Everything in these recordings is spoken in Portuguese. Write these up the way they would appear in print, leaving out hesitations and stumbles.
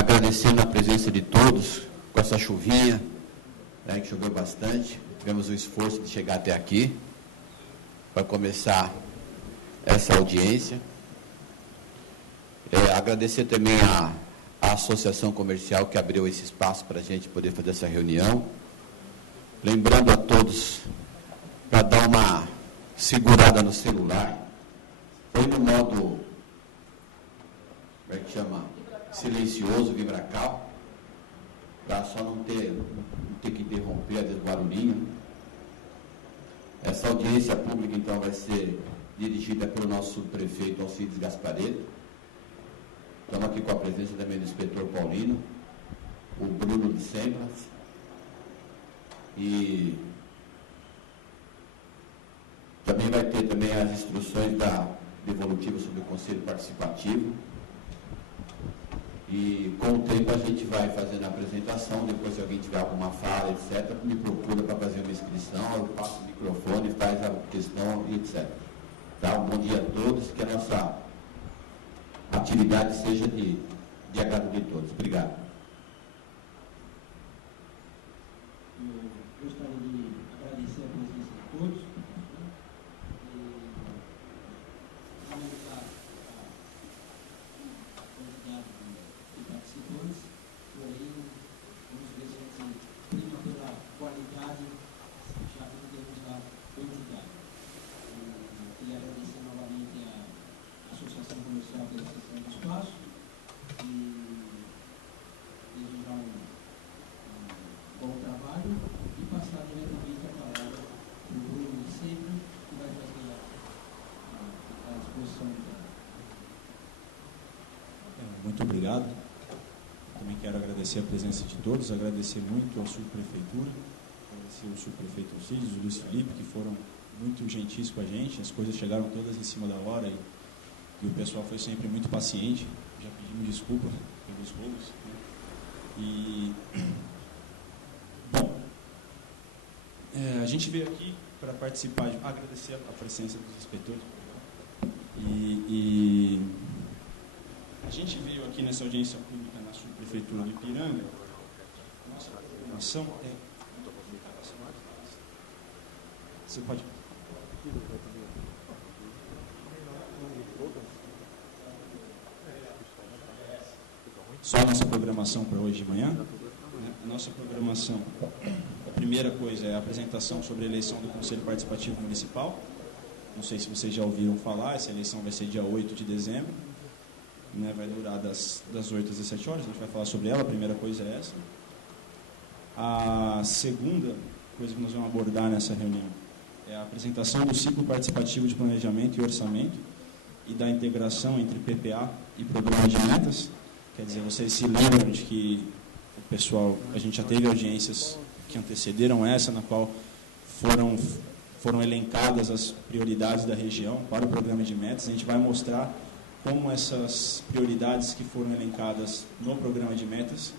agradecendo a presença de todos, com essa chuvinha, né, que choveu bastante. Tivemos o esforço de chegar até aqui, para começar essa audiência. Agradecer também a Associação Comercial que abriu esse espaço para a gente poder fazer essa reunião. Lembrando a todos para dar uma segurada no celular. Põe no modo, como é que chama? Silencioso, vibracal, para só não ter que interromper, às vezes, o barulhinho. Essa audiência pública, então, vai ser dirigida pelo nosso subprefeito Alcides Gasparetto. Estamos aqui com a presença também do inspetor Paulino, o Bruno de Sembras, e também vai ter também as instruções da devolutiva sobre o Conselho Participativo. E com o tempo a gente vai fazendo a apresentação, depois se alguém tiver alguma fala, etc., me procura para fazer uma inscrição, eu passo o microfone, faz a questão, etc. Tá? Um bom dia a todos, que a nossa atividade seja de agrado de todos. Obrigado. Eu gostaria de agradecer a presença de todos e lamentar a quantidade de participantes, porém, vamos ver se a gente prima pela qualidade, já que não temos a quantidade. Queria agradecer novamente a Associação Comercial pela cessão do espaço e desejar um bom trabalho e passar diretamente a palavra para o Bruno de sempre, que vai fazer a exposição do tema. Muito obrigado. Também quero agradecer a presença de todos, agradecer muito à subprefeitura, agradecer ao subprefeito Alcides, o Luiz Felipe, que foram muito gentis com a gente. As coisas chegaram todas em cima da hora e o pessoal foi sempre muito paciente. Já pedimos desculpa pelos rolos, né? E, bom, a gente veio aqui para participar, agradecer a presença dos inspetores. E a gente veio aqui nessa audiência pública na subprefeitura do Ipiranga. Nossa programação é... Você pode... Só a nossa programação para hoje de manhã. A nossa programação, a primeira coisa é a apresentação sobre a eleição do Conselho Participativo Municipal. Não sei se vocês já ouviram falar, essa eleição vai ser dia 8 de dezembro. Né, vai durar das 8 às 17 horas, a gente vai falar sobre ela, a primeira coisa é essa. A segunda coisa que nós vamos abordar nessa reunião é a apresentação do ciclo participativo de planejamento e orçamento e da integração entre PPA e programa de metas. Quer dizer, vocês se lembram de que o pessoal, a gente já teve audiências que antecederam essa, na qual foram elencadas as prioridades da região para o programa de metas. A gente vai mostrar como essas prioridades que foram elencadas no programa de metas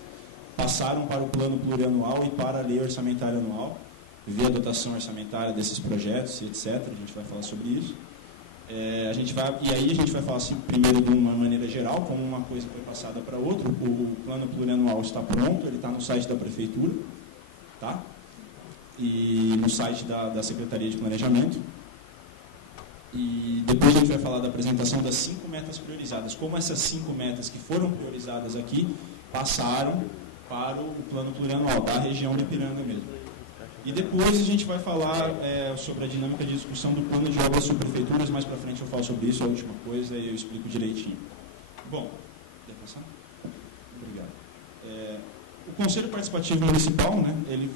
passaram para o plano plurianual e para a lei orçamentária anual, ver a dotação orçamentária desses projetos, etc. A gente vai falar sobre isso. E aí a gente vai falar assim, primeiro de uma maneira geral, como uma coisa foi passada para outra. O plano plurianual está pronto, ele está no site da Prefeitura, tá? E no site da Secretaria de Planejamento. E depois a gente vai falar da apresentação das 5 metas priorizadas, como essas 5 metas que foram priorizadas aqui passaram para o plano plurianual da região do Ipiranga mesmo. E depois a gente vai falar sobre a dinâmica de discussão do plano de obras subprefeituras. Mais para frente eu falo sobre isso, a última coisa, e eu explico direitinho. Bom, quer passar? Obrigado. O Conselho Participativo Municipal, né, ele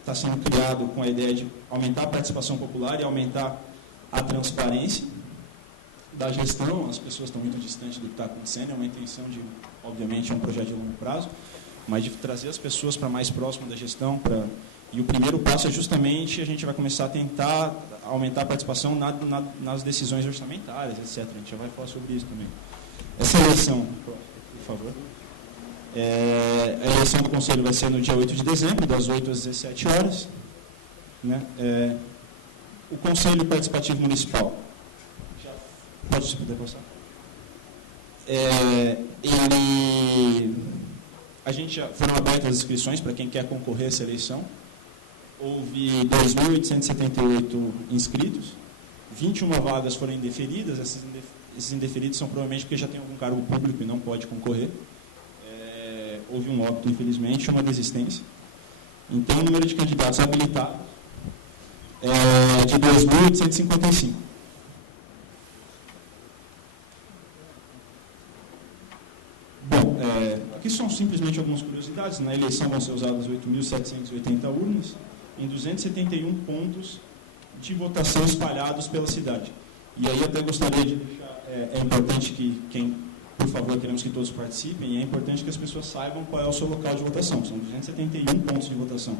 está sendo criado com a ideia de aumentar a participação popular e aumentar a transparência da gestão. As pessoas estão muito distantes do que está acontecendo, é uma intenção de, obviamente, é um projeto de longo prazo, mas de trazer as pessoas para mais próximo da gestão. E o primeiro passo é justamente a gente vai começar a tentar aumentar a participação nas decisões orçamentárias, etc. A gente já vai falar sobre isso também. Essa eleição, por favor. A eleição do Conselho vai ser no dia 8 de dezembro, das 8 às 17 horas. Né? O Conselho Participativo Municipal. Pode, se puder passar. Foram abertas as inscrições para quem quer concorrer a essa eleição. Houve 2.878 inscritos, 21 vagas foram indeferidas. Esses indeferidos são provavelmente porque já tem algum cargo público e não pode concorrer. Houve um óbito, infelizmente, uma desistência. Então, o número de candidatos habilitados é de 2.855. Bom, aqui são simplesmente algumas curiosidades. Na eleição vão ser usadas 8.780 urnas em 271 pontos de votação espalhados pela cidade. E aí eu até gostaria de deixar, é importante que por favor, queremos que todos participem, e é importante que as pessoas saibam qual é o seu local de votação. São 271 pontos de votação.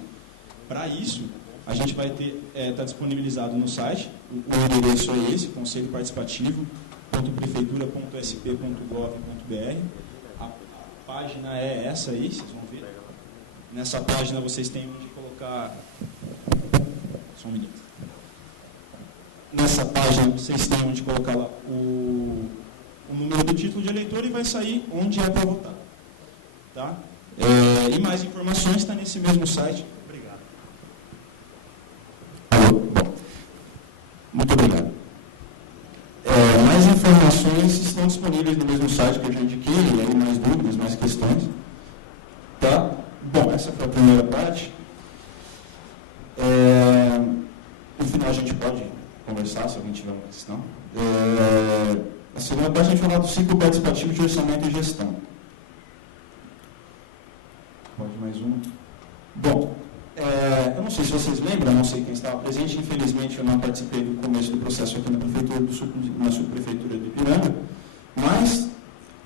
Para isso, a gente vai ter, está disponibilizado no site, o endereço é esse, conselhoparticipativo.prefeitura.sp.gov.br. A página é essa aí, vocês vão ver. Nessa página vocês têm onde colocar... Só um minuto. Nessa página vocês têm onde colocar lá o número do título de eleitor e vai sair onde é para votar. Tá? E mais informações está nesse mesmo site. Obrigado. Bom, muito obrigado. Mais informações estão disponíveis no mesmo site que eu já indiquei, e aí mais dúvidas, mais questões. Tá? Bom, essa foi a primeira parte. No final a gente pode conversar, se alguém tiver uma questão. A segunda parte a gente vai falar do ciclo participativo de orçamento e gestão. Pode mais uma? Bom, eu não sei se vocês lembram, não sei quem estava presente, infelizmente eu não participei do começo do processo aqui na Prefeitura na Subprefeitura de Ipiranga, mas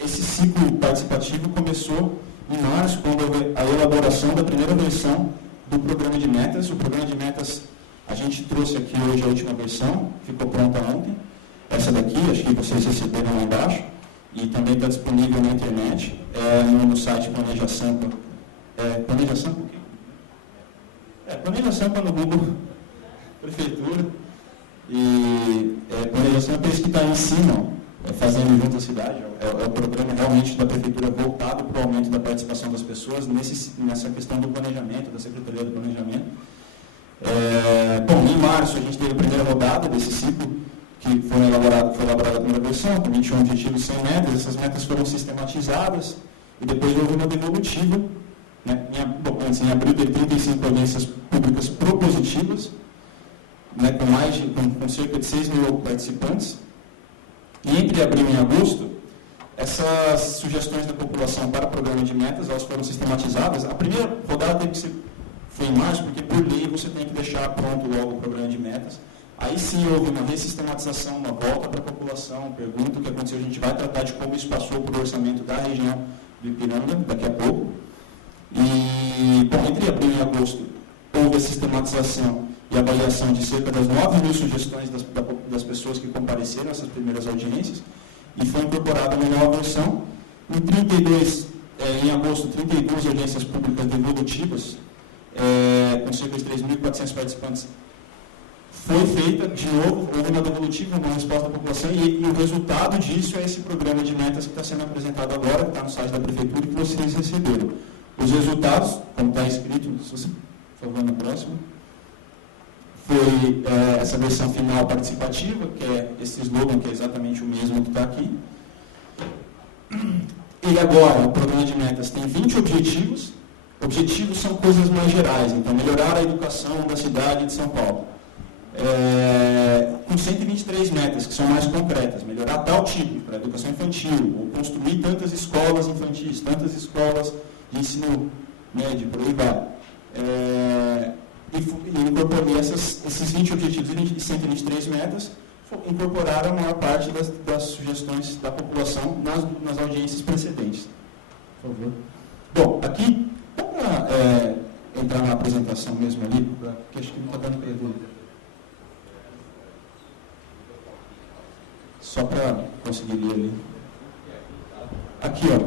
esse ciclo participativo começou em março, quando houve a elaboração da primeira versão do programa de metas. O programa de metas, a gente trouxe aqui hoje a última versão, ficou pronta ontem. Essa daqui, acho que vocês receberam lá embaixo, e também está disponível na internet, no site Planeja Sampa. Planeja Sampa o quê? Planeja Sampa no Google, Prefeitura, e Planeja Sampa é esse que está em cima, Fazendo Junto a Cidade. É o programa realmente da Prefeitura voltado para o aumento da participação das pessoas nessa questão do planejamento, da Secretaria do Planejamento. Bom, em março a gente teve a primeira rodada desse ciclo, que foi elaborada a primeira versão, com 21 objetivos e 100 metas. Essas metas foram sistematizadas e depois houve uma devolutiva. Né? Em abril teve 35 audiências públicas propositivas, né, com cerca de 6 mil participantes. E entre abril e agosto, essas sugestões da população para o programa de metas, elas foram sistematizadas. A primeira rodada foi em março, porque por lei você tem que deixar pronto logo o programa de metas. Aí sim houve uma ressistematização, uma volta para a população, pergunta o que aconteceu. A gente vai tratar de como isso passou para o orçamento da região do Ipiranga, daqui a pouco. E, bom, entre abril e agosto, houve a sistematização e avaliação de cerca das 9 mil sugestões das pessoas que compareceram nessas primeiras audiências, e foi incorporada uma nova versão. Em agosto, 32 audiências públicas devolutivas, com cerca de 3.400 participantes. Foi feita, de novo, houve uma devolutiva, uma resposta da população, e o resultado disso é esse programa de metas que está sendo apresentado agora, que está no site da Prefeitura e que vocês receberam. Os resultados, como está escrito, se você, por favor, na próxima, foi essa versão final participativa, que é esse slogan, que é exatamente o mesmo que está aqui. E agora, o programa de metas tem 20 objetivos. Objetivos são coisas mais gerais, então, melhorar a educação da cidade de São Paulo. Com 123 metas, que são mais concretas, melhorar tal tipo para a educação infantil, ou construir tantas escolas infantis, tantas escolas de ensino médio, por aí vai. E incorporar esses 20 objetivos e 123 metas, incorporaram a maior parte das sugestões da população nas audiências precedentes. Por favor. Bom, aqui, para entrar na apresentação mesmo ali, porque acho que não está dando para ver. Só para conseguir ler ali. Aqui, ó.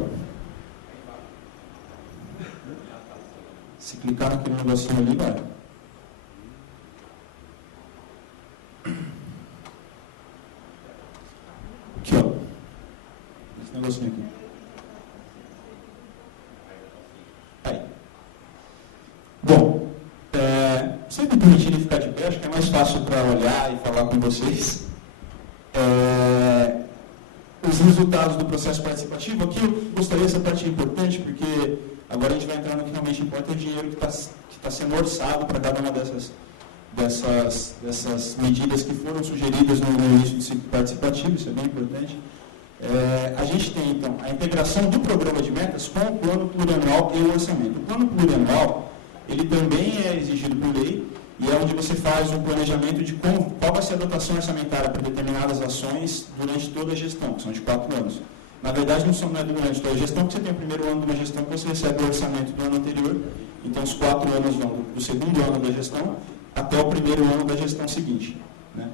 Se clicar naquele negocinho ali, vai. Aqui, ó. Esse negocinho aqui. Aí. Bom, se me permitirem ficar de pé, acho que é mais fácil para olhar e falar com vocês. Os resultados do processo participativo, aqui eu gostaria dessa parte importante, porque agora a gente vai entrar no que realmente importa, é o dinheiro que está sendo orçado para cada uma dessas medidas que foram sugeridas no início do ciclo participativo, isso é bem importante. A gente tem, então, a integração do programa de metas com o plano plurianual e o orçamento. O plano plurianual, ele também é exigido por lei, e é onde você faz um planejamento de qual vai ser a dotação orçamentária para determinadas ações durante toda a gestão, que são de 4 anos. Na verdade, não é durante toda a gestão, porque você tem o primeiro ano de uma gestão que você recebe o orçamento do ano anterior, então os 4 anos vão do segundo ano da gestão até o primeiro ano da gestão seguinte. Né?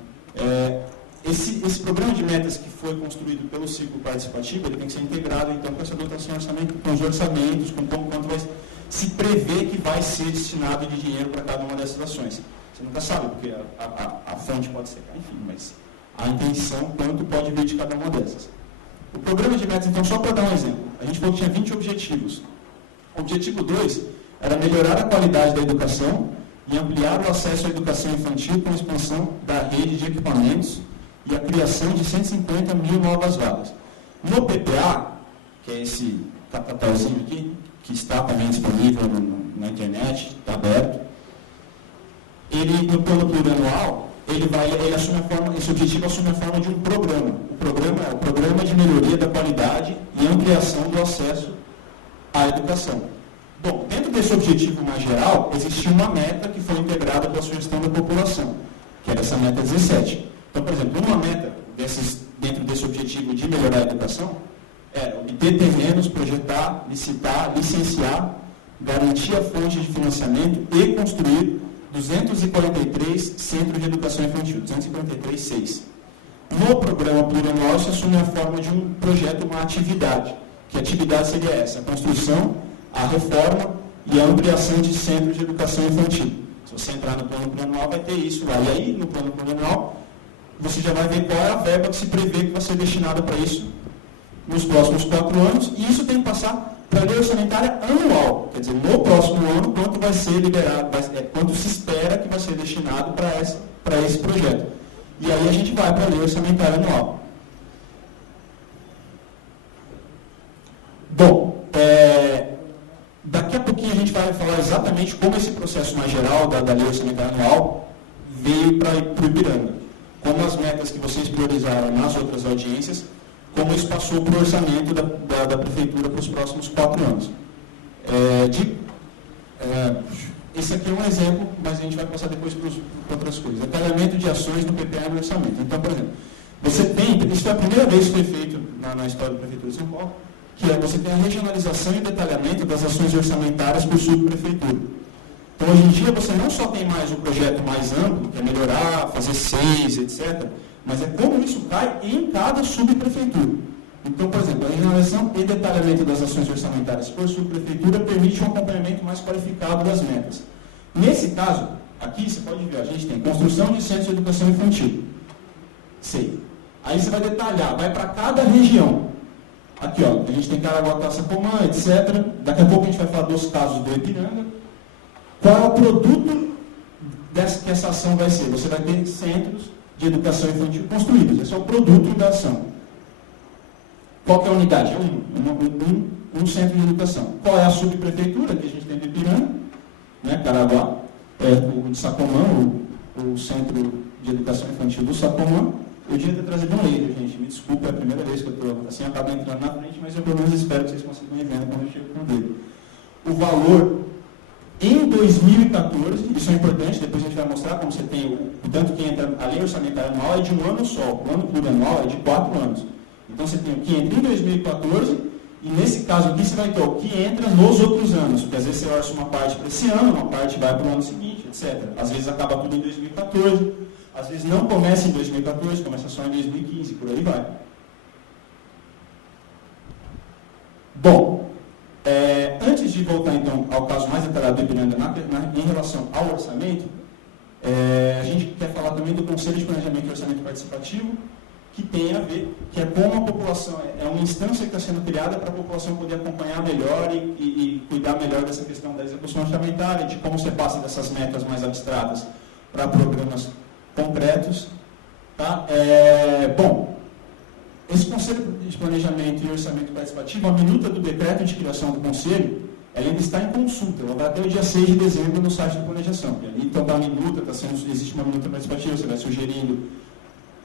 Esse programa de metas que foi construído pelo ciclo participativo, ele tem que ser integrado, então, com essa dotação orçamentária, com os orçamentos, com quanto vai se prevê que vai ser destinado de dinheiro para cada uma dessas ações. Você nunca sabe, porque a fonte pode secar, enfim, mas a intenção, quanto pode vir de cada uma dessas. O programa de metas, então, só para dar um exemplo, a gente falou que tinha 20 objetivos. O objetivo 2 era melhorar a qualidade da educação e ampliar o acesso à educação infantil com a expansão da rede de equipamentos e a criação de 150 mil novas vagas. No PPA, que é esse cartãozinho aqui, que está também disponível na internet, está aberto, no plano plurianual, esse objetivo assume a forma de um programa. O programa é o Programa de Melhoria da Qualidade e Ampliação do Acesso à Educação. Bom, dentro desse objetivo mais geral, existia uma meta que foi integrada com a sugestão da população, que era essa meta 17. Então, por exemplo, uma meta dentro desse objetivo de melhorar a educação é obter terrenos, projetar, licitar, licenciar, garantir a fonte de financiamento e construir 243 centros de educação infantil, 243,6. No programa plurianual, se assume a forma de um projeto, uma atividade. Que atividade seria essa? A construção, a reforma e a ampliação de centros de educação infantil. Se você entrar no plano plurianual, vai ter isso lá. E aí, no plano plurianual, você já vai ver qual é a verba que se prevê que vai ser destinada para isso nos próximos 4 anos, e isso tem que passar para a lei orçamentária anual. Quer dizer, no próximo ano, quanto vai ser liberado, quanto se espera que vai ser destinado para esse projeto. E aí a gente vai para a lei orçamentária anual. Bom, daqui a pouquinho a gente vai falar exatamente como esse processo mais geral da lei orçamentária anual veio para o Ipiranga. Como as metas que vocês priorizaram nas outras audiências, como isso passou para o orçamento da Prefeitura para os próximos 4 anos. Esse aqui é um exemplo, mas a gente vai passar depois para outras coisas. Detalhamento de ações no PPA e no orçamento. Então, por exemplo, isso foi a primeira vez que foi feito na história da Prefeitura de São Paulo, que você tem a regionalização e detalhamento das ações orçamentárias por subprefeitura. Então, hoje em dia, você não só tem mais o projeto mais amplo, que é melhorar, fazer 6, etc., mas é como isso cai em cada subprefeitura. Então, por exemplo, a regionalização e detalhamento das ações orçamentárias por subprefeitura permite um acompanhamento mais qualificado das metas. Nesse caso, aqui você pode ver, a gente tem construção de centros de educação infantil. Sei. Aí você vai detalhar, vai para cada região. Aqui, ó, a gente tem Caraguatá, Sacomã, etc. Daqui a pouco a gente vai falar dos casos do Ipiranga. Qual é o produto que essa ação vai ser? Você vai ter centros de educação infantil construídos. Esse é o produto da ação. Qual que é a unidade? Um centro de educação. Qual é a subprefeitura que a gente tem do Ipiranga? Né? Caraguá, o de Sacomã, o centro de educação infantil do Sacomã. Eu devia ter trazido um laser, gente. Me desculpa, é a primeira vez que eu estou assim, acabo entrando na frente, mas eu pelo menos espero que vocês consigam ir vendo quando eu chego com o dele. O valor em 2014, isso é importante, depois a gente vai mostrar como você tem tanto que entra a lei orçamentária anual é de um ano só, o plano plurianual é de 4 anos. Então você tem o que entra em 2014, e nesse caso aqui você vai ter o que entra nos outros anos, porque às vezes você orça uma parte para esse ano, uma parte vai para o ano seguinte, etc. Às vezes acaba tudo em 2014, às vezes não começa em 2014, começa só em 2015, por aí vai. Bom, antes de voltar então ao caso mais detalhado do Ipiranga em relação ao orçamento, a gente quer falar também do Conselho de Planejamento e Orçamento Participativo, que tem a ver, que é como a população, é uma instância que está sendo criada para a população poder acompanhar melhor e cuidar melhor dessa questão da execução orçamentária, de como você passa dessas metas mais abstratas para programas concretos. Tá? Bom, esse Conselho de Planejamento e Orçamento Participativo, a minuta do decreto de criação do Conselho, ela ainda está em consulta, ela vai até o dia 6 de dezembro no site do Planejação. Então, está a minuta, existe uma minuta participativa, você vai sugerindo.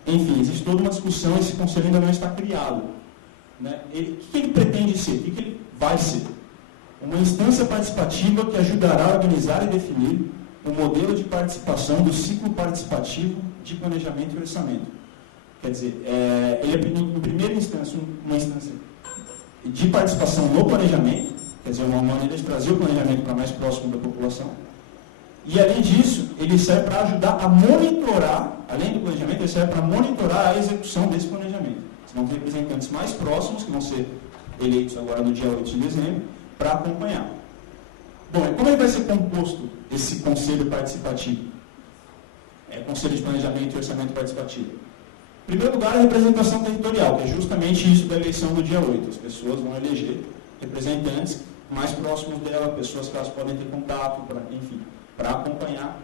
Enfim, existe toda uma discussão, esse conselho ainda não está criado. Né? O que ele pretende ser? O que ele vai ser? Uma instância participativa que ajudará a organizar e definir o modelo de participação do ciclo participativo de planejamento e orçamento. Quer dizer, ele é, em primeira instância, uma instância de participação no planejamento, quer dizer, uma maneira de trazer o planejamento para mais próximo da população. E, além disso, ele serve para ajudar a monitorar, além do planejamento, ele serve para monitorar a execução desse planejamento. Vão ter representantes mais próximos, que vão ser eleitos agora no dia 8 de dezembro, para acompanhar. Bom, e como ele vai ser composto esse conselho participativo? Conselho de Planejamento e Orçamento Participativo. Em primeiro lugar, a representação territorial, que é justamente isso da eleição do dia 8. As pessoas vão eleger representantes mais próximos dela, pessoas que elas podem ter contato, enfim, para acompanhar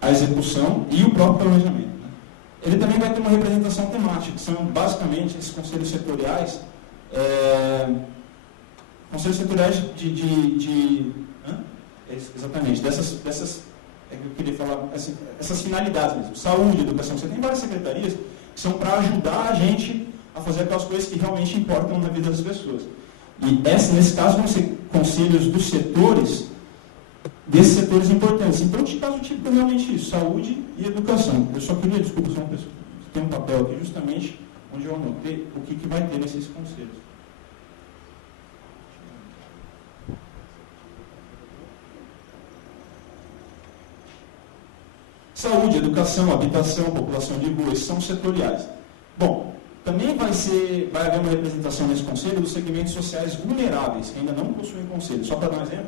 a execução e o próprio planejamento. Né? Ele também vai ter uma representação temática, que são basicamente esses conselhos setoriais, conselhos setoriais exatamente, dessas eu queria falar, assim, essas finalidades mesmo, saúde, educação. Você tem várias secretarias que são para ajudar a gente a fazer aquelas coisas que realmente importam na vida das pessoas. E nesse caso vão ser conselhos dos setores, desses setores importantes. Então, de caso típico é realmente isso, saúde e educação. Eu só queria, desculpa, só uma pessoa, tem um papel aqui justamente onde eu anotei o que vai ter nesses conselhos. Saúde, educação, habitação, população de rua, esses são setoriais. Bom, também vai haver uma representação nesse conselho dos segmentos sociais vulneráveis, que ainda não possuem conselho. Só para dar um exemplo,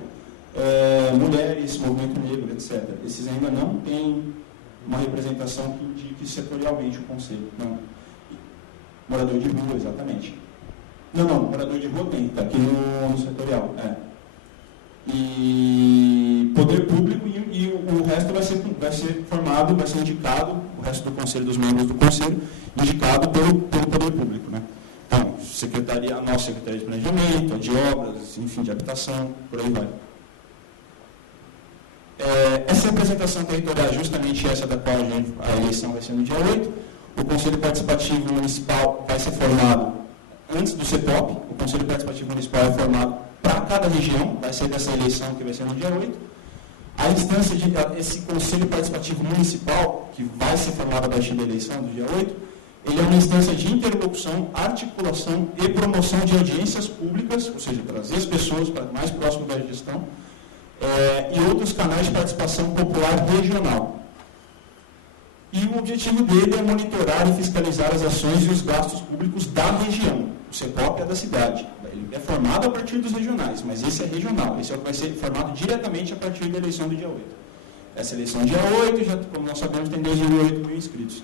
mulheres, movimento negro, etc. Esses ainda não têm uma representação que indique setorialmente o conselho. Não. Morador de rua, exatamente. Não, morador de rua tem, está aqui no setorial. E poder público e o resto vai ser formado, vai ser indicado, o resto do conselho, dos membros do conselho, indicado pelo poder público. Né? Então, a nossa Secretaria de Planejamento, a de Obras, enfim, de Habitação, por aí vai. Essa representação territorial é justamente essa da qual a eleição vai ser no dia 8. O Conselho Participativo Municipal vai ser formado antes do CEPOP. O Conselho Participativo Municipal é formado para cada região, vai ser dessa eleição que vai ser no dia 8. A instância esse Conselho Participativo Municipal, que vai ser formado a partir da eleição do dia 8, ele é uma instância de interlocução, articulação e promoção de audiências públicas, ou seja, trazer as pessoas para mais próximo da gestão, e outros canais de participação popular regional. E o objetivo dele é monitorar e fiscalizar as ações e os gastos públicos da região. O CEPOP é da cidade. Ele é formado a partir dos regionais, mas esse é regional. Esse é o que vai ser formado diretamente a partir da eleição do dia 8. Essa eleição dia 8, já, como nós sabemos, tem 2,8 mil inscritos.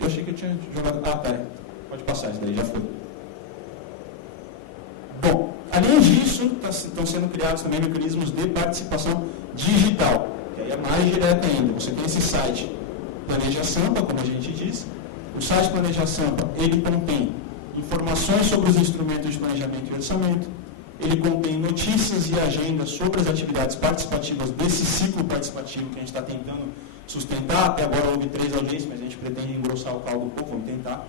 Eu achei que eu tinha jogado... pode passar, isso daí já foi. Bom, além disso, estão sendo criados também mecanismos de participação digital, que aí é mais direta ainda. Você tem esse site Planeja Sampa, como a gente diz. O site Planeja Sampa, ele contém informações sobre os instrumentos de planejamento e orçamento, ele contém notícias e agendas sobre as atividades participativas desse ciclo participativo que a gente está tentando sustentar. Até agora houve 3 audiências, mas a gente pretende engrossar o caldo um pouco, vamos tentar.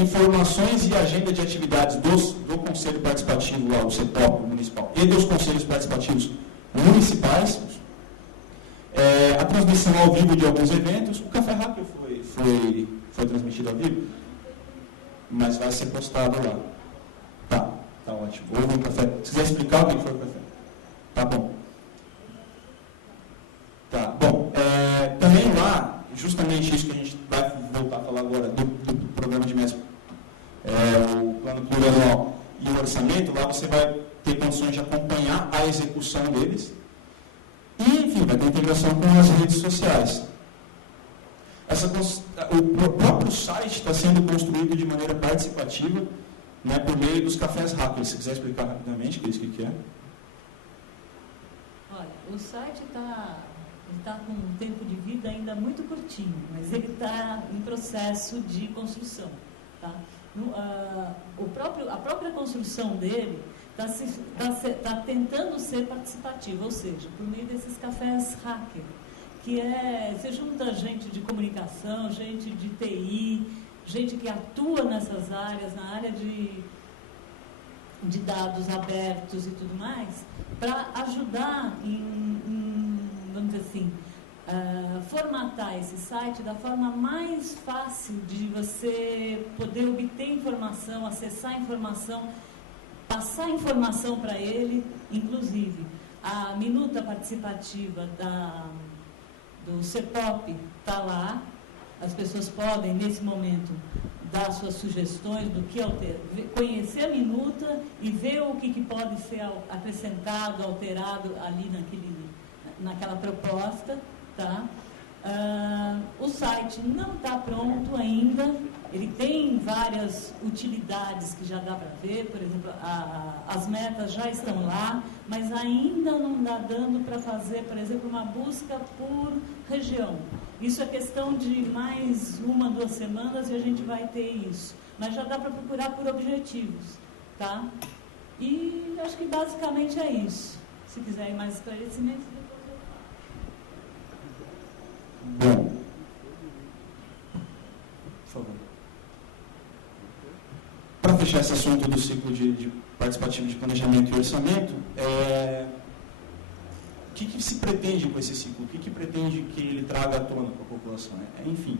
Informações e agenda de atividades do Conselho Participativo, lá, o CEPOP municipal, e dos Conselhos Participativos municipais. A transmissão ao vivo de alguns eventos. O Café Hacker foi transmitido ao vivo, mas vai ser postado lá. Tá ótimo. Houve um café. Se quiser explicar o que foi o café. Tá bom. Também lá, justamente isso que a gente vai voltar a falar agora do programa de metas, o plano plurianual e o orçamento, lá você vai ter condições de acompanhar a execução deles e, enfim, vai ter integração com as redes sociais. o próprio site está sendo construído de maneira participativa, né, por meio dos cafés hackers. Se quiser explicar rapidamente, Cris, o que é? Olha, o site está com um tempo de vida ainda muito curtinho, mas ele está em processo de construção. Tá? A própria construção dele está tentando ser participativa, ou seja, por meio desses cafés hacker, que você junta gente de comunicação, gente de TI, gente que atua nessas áreas, na área de dados abertos e tudo mais, para ajudar vamos dizer assim, formatar esse site da forma mais fácil de você poder obter informação, acessar informação, passar informação para ele. Inclusive, a minuta participativa do CEPOP está lá. As pessoas podem, nesse momento, dar suas sugestões do que alterar, conhecer a minuta e ver o que pode ser acrescentado, alterado ali naquela proposta. Tá? O site não está pronto ainda, ele tem várias utilidades que já dá para ver, por exemplo, as metas já estão lá, mas ainda não dá dando para fazer, por exemplo, uma busca por região. Isso é questão de mais 1, 2 semanas e a gente vai ter isso. Mas já dá para procurar por objetivos. Tá? E acho que basicamente é isso. Se quiserem mais esclarecimentos, depois eu falo. Bom, por favor. Para fechar esse assunto do ciclo de participativo de planejamento e orçamento, o que se pretende com esse ciclo? O que pretende que ele traga à tona para a população? Enfim,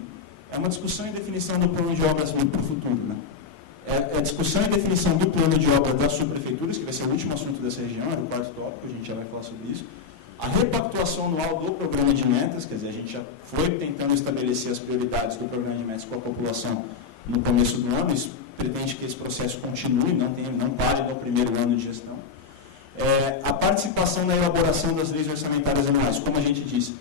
é uma discussão e definição do plano de obras para o futuro. Né? É a discussão e definição do plano de obras das subprefeituras, que vai ser o último assunto dessa região, era o 4º tópico, a gente já vai falar sobre isso. A repactuação anual do programa de metas, quer dizer, a gente já foi tentando estabelecer as prioridades do programa de metas com a população no começo do ano, isso pretende que esse processo continue, não pare no primeiro ano de gestão. A participação na elaboração das leis orçamentárias anuais, como a gente disse,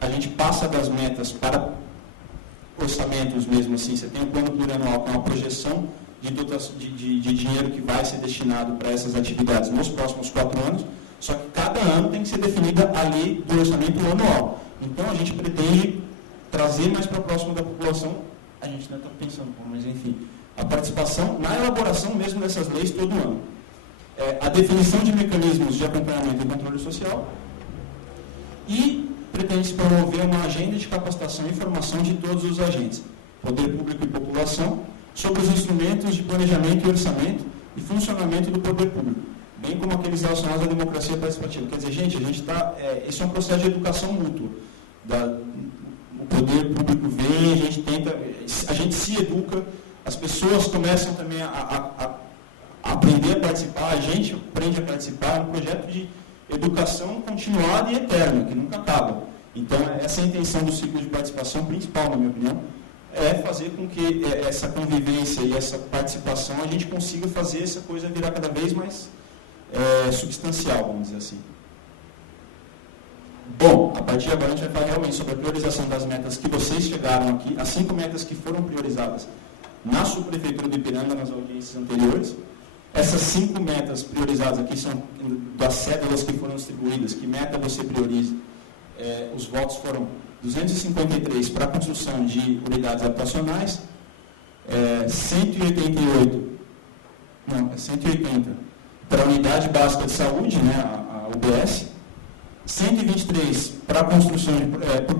a gente passa das metas para orçamentos mesmo assim, você tem um plano plurianual com uma projeção de dinheiro que vai ser destinado para essas atividades nos próximos 4 anos, só que cada ano tem que ser definida a lei do orçamento anual. Então a gente pretende trazer mais para próximo da população, a gente ainda está pensando, mas enfim, a participação na elaboração mesmo dessas leis todo ano. A definição de mecanismos de acompanhamento e controle social e pretende-se promover uma agenda de capacitação e formação de todos os agentes, poder público e população, sobre os instrumentos de planejamento e orçamento e funcionamento do poder público, bem como aqueles relacionados à democracia participativa. Quer dizer, a gente está... esse é um processo de educação mútua. O poder público vem, a gente se educa, as pessoas começam também a aprender a participar, a gente aprende a participar, é um projeto de educação continuada e eterna, que nunca acaba. Então, essa é a intenção do ciclo de participação principal, na minha opinião, é fazer com que essa convivência e essa participação, a gente consiga fazer essa coisa virar cada vez mais substancial, vamos dizer assim. Bom, a partir de agora a gente vai falar realmente sobre a priorização das metas que vocês chegaram aqui, as 5 metas que foram priorizadas na subprefeitura do Ipiranga, nas audiências anteriores. Essas 5 metas priorizadas aqui são das cédulas que foram distribuídas. Que meta você prioriza? Os votos foram 253 para a construção de unidades habitacionais, 180 para a unidade básica de saúde, né, a UBS, 123 para a construção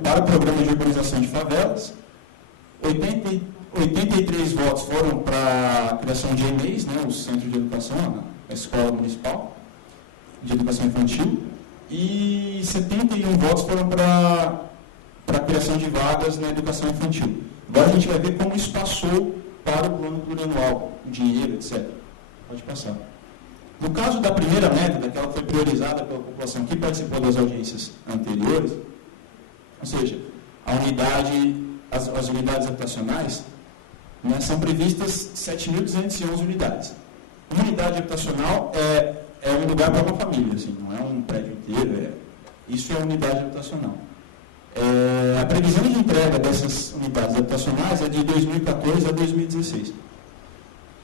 para o programa de urbanização de favelas, 83 votos foram para a criação de EMEIs, né, o Centro de Educação, a Escola Municipal de Educação Infantil, e 71 votos foram para a criação de vagas na educação infantil. Agora a gente vai ver como isso passou para o plano plurianual, dinheiro, etc. Pode passar. No caso da primeira meta, daquela que foi priorizada pela população que participou das audiências anteriores, ou seja, as unidades habitacionais, né, são previstas 7.211 unidades. Uma unidade habitacional é um lugar para uma família, assim, não é um prédio inteiro, isso é unidade habitacional. A previsão de entrega dessas unidades habitacionais é de 2014 a 2016.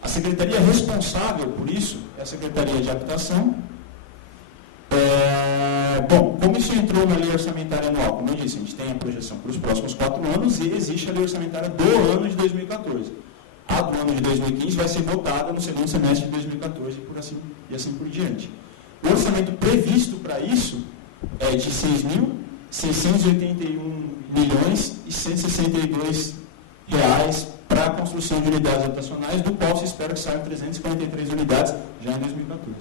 A secretaria responsável por isso é a Secretaria de Habitação. Bom, como isso entrou na lei orçamentária anual? Como eu disse, a gente tem a projeção para os próximos 4 anos e existe a lei orçamentária do ano de 2014. A do ano de 2015 vai ser votada no segundo semestre de 2014 e assim por diante. O orçamento previsto para isso é de R$ 6.681.162 para a construção de unidades habitacionais, do qual se espera que saiam 343 unidades já em 2014.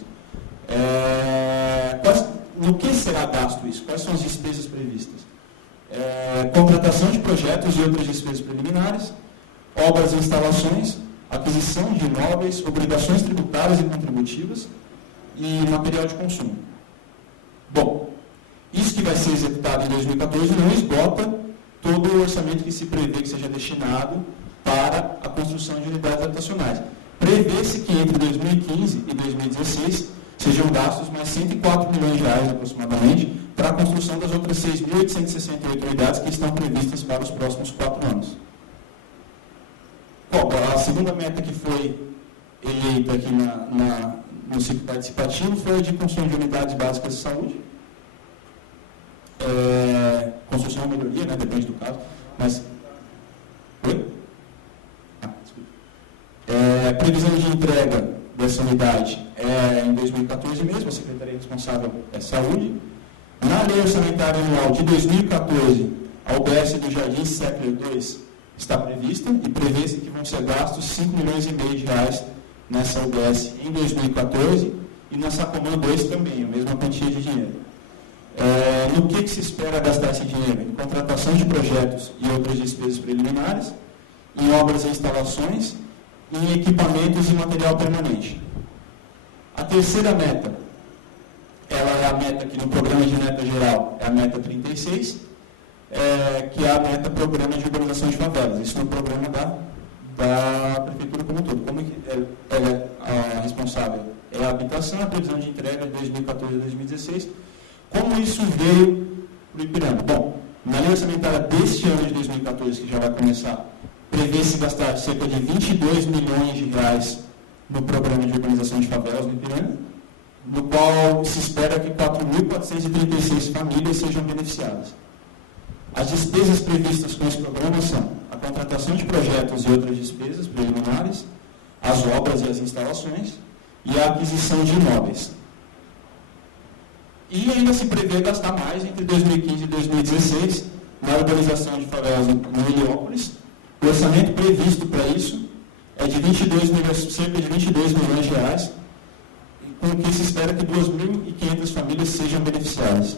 No que será gasto isso? Quais são as despesas previstas? Contratação de projetos e outras despesas preliminares, obras e instalações, aquisição de imóveis, obrigações tributárias e contributivas e material de consumo. Bom, isso que vai ser executado em 2014 não esgota todo o orçamento que se prevê que seja destinado para a construção de unidades habitacionais. Prevê-se que entre 2015 e 2016 sejam gastos mais R$ 104 milhões aproximadamente para a construção das outras 6.868 unidades que estão previstas para os próximos 4 anos. Bom, a segunda meta que foi eleita aqui no ciclo participativo foi a de construção de unidades básicas de saúde. Construção ou melhoria, né? Depende do caso. Mas. Oi? Desculpa. Previsão de entrega dessa unidade é em 2014 mesmo, a Secretaria responsável é Saúde. Na Lei Orçamentária Anual de 2014, a UBS do Jardim Século II está prevista e prevê-se que vão ser gastos R$ 5,5 milhões nessa UBS em 2014 e na Sacomã 2 também, a mesma quantia de dinheiro. No que se espera gastar esse dinheiro? Em contratação de projetos e outras despesas preliminares, em obras e instalações, em equipamentos e material permanente. A terceira meta, ela é a meta que no programa de meta geral é a meta 36, que é a meta programa de urbanização de favelas. Isso no programa da Prefeitura como um todo. Como ela é a responsável? É a habitação, a previsão de entrega de 2014 a 2016. Como isso veio para o Ipiranga? Bom, na lei orçamentária deste ano de 2014, que já vai começar, prevê-se gastar cerca de R$ 22 milhões no programa de urbanização de favelas no Ipiranga, no qual se espera que 4.436 famílias sejam beneficiadas. As despesas previstas com esse programa são a contratação de projetos e outras despesas preliminares, as obras e as instalações e a aquisição de imóveis. E ainda se prevê gastar mais entre 2015 e 2016 na urbanização de favelas no Heliópolis. O orçamento previsto para isso é de cerca de 22 milhões de reais, com o que se espera que 2.500 famílias sejam beneficiadas.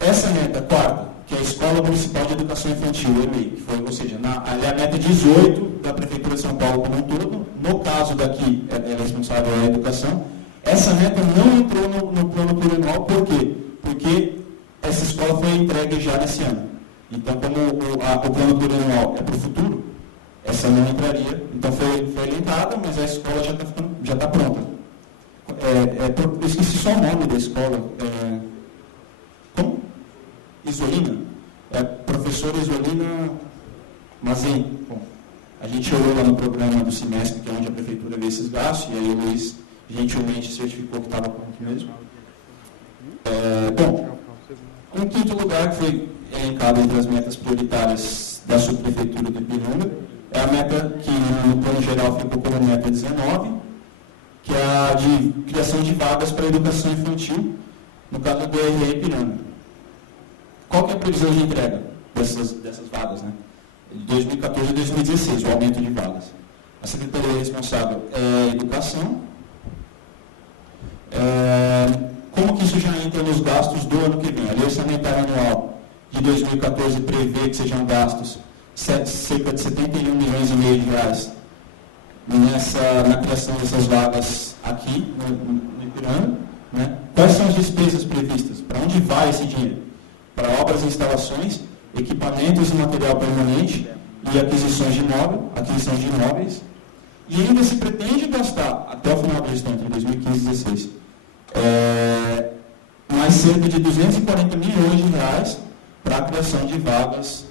Essa meta, quarta, que é a Escola Municipal de Educação Infantil, EMEI, que foi, ou seja, é a meta 18 da Prefeitura de São Paulo como um todo. No caso daqui, ela é responsável pela educação. Essa meta não entrou no plano plurianual, por quê? Porque essa escola foi entregue já nesse ano. Então, como o plano plurianual é para o futuro, essa não entraria. Então, foi orientada, mas a escola já está pronta. Eu esqueci só o nome da escola. Como? Isolina? Professora Isolina Mazen. Bom, a gente olhou lá no programa do semestre, que é onde a prefeitura vê esses gastos, e aí o Luiz gentilmente certificou que estava pronto mesmo. Bom, em quinto lugar, que foi elencado entre as metas prioritárias da subprefeitura do Ipiranga, é a meta que no plano geral ficou como meta 19, que é a de criação de vagas para a educação infantil, no caso do DRE Ipiranga. Qual que é a previsão de entrega dessas vagas, né? De 2014 a 2016, o aumento de vagas. A secretaria responsável é a educação. Como que isso já entra nos gastos do ano que vem? A lei orçamentária anual de 2014 prevê que sejam gastos cerca de 71 milhões e meio de reais na criação dessas vagas aqui no Ipiranga. Né? Quais são as despesas previstas? Para onde vai esse dinheiro? Para obras e instalações, equipamentos e material permanente e aquisição de imóveis. E ainda se pretende gastar, até o final da gestão, entre 2015 e 2016, mais mais cerca de 240 milhões de reais para a criação de vagas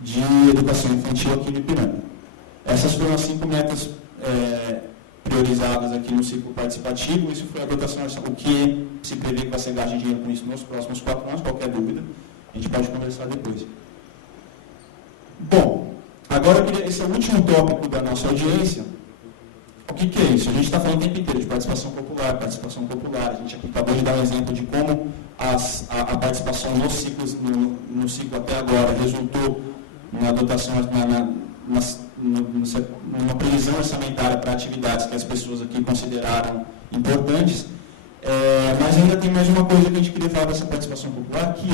de educação infantil aqui no Ipiranga. Essas foram as 5 metas priorizadas aqui no ciclo participativo. Isso foi a dotação, o que se prevê que vai ser gasto de dinheiro com isso nos próximos 4 anos. Qualquer dúvida, a gente pode conversar depois. Bom, agora esse é o último tópico da nossa audiência. O que é isso? A gente está falando o tempo inteiro de participação popular. A gente aqui acabou de dar um exemplo de como a participação no ciclo até agora resultou na dotação, numa previsão orçamentária para atividades que as pessoas aqui consideraram importantes. Mas ainda tem mais uma coisa que a gente queria falar dessa participação popular, que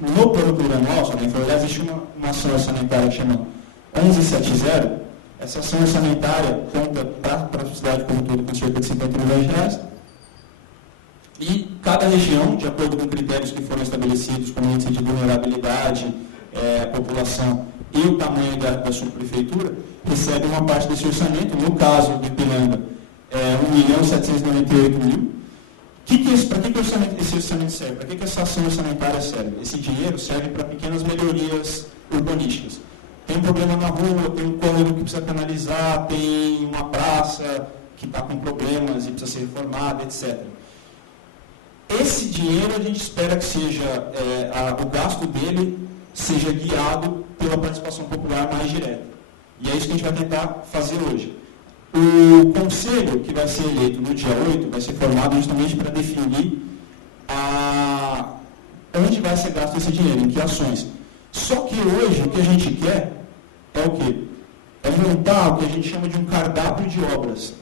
no plano plurianual, existe uma ação orçamentária que chama 1170. Essa ação orçamentária conta para a cidade como todo com cerca de 50 milhões de reais. E cada região, de acordo com critérios que foram estabelecidos, como índice de vulnerabilidade, população e o tamanho da subprefeitura, recebe uma parte desse orçamento. No caso do Ipiranga, 1.798.000. Para que esse orçamento serve? Para que essa ação orçamentária serve? Esse dinheiro serve para pequenas melhorias urbanísticas. Tem um problema na rua, tem um córrego que precisa canalizar, tem uma praça que está com problemas e precisa ser reformada, etc. Esse dinheiro a gente espera que seja, o gasto dele seja guiado pela participação popular mais direta. E é isso que a gente vai tentar fazer hoje. O conselho que vai ser eleito no dia 8 vai ser formado justamente para definir onde vai ser gasto esse dinheiro, em que ações. Só que hoje o que a gente quer é o quê? É montar o que a gente chama de um cardápio de obras.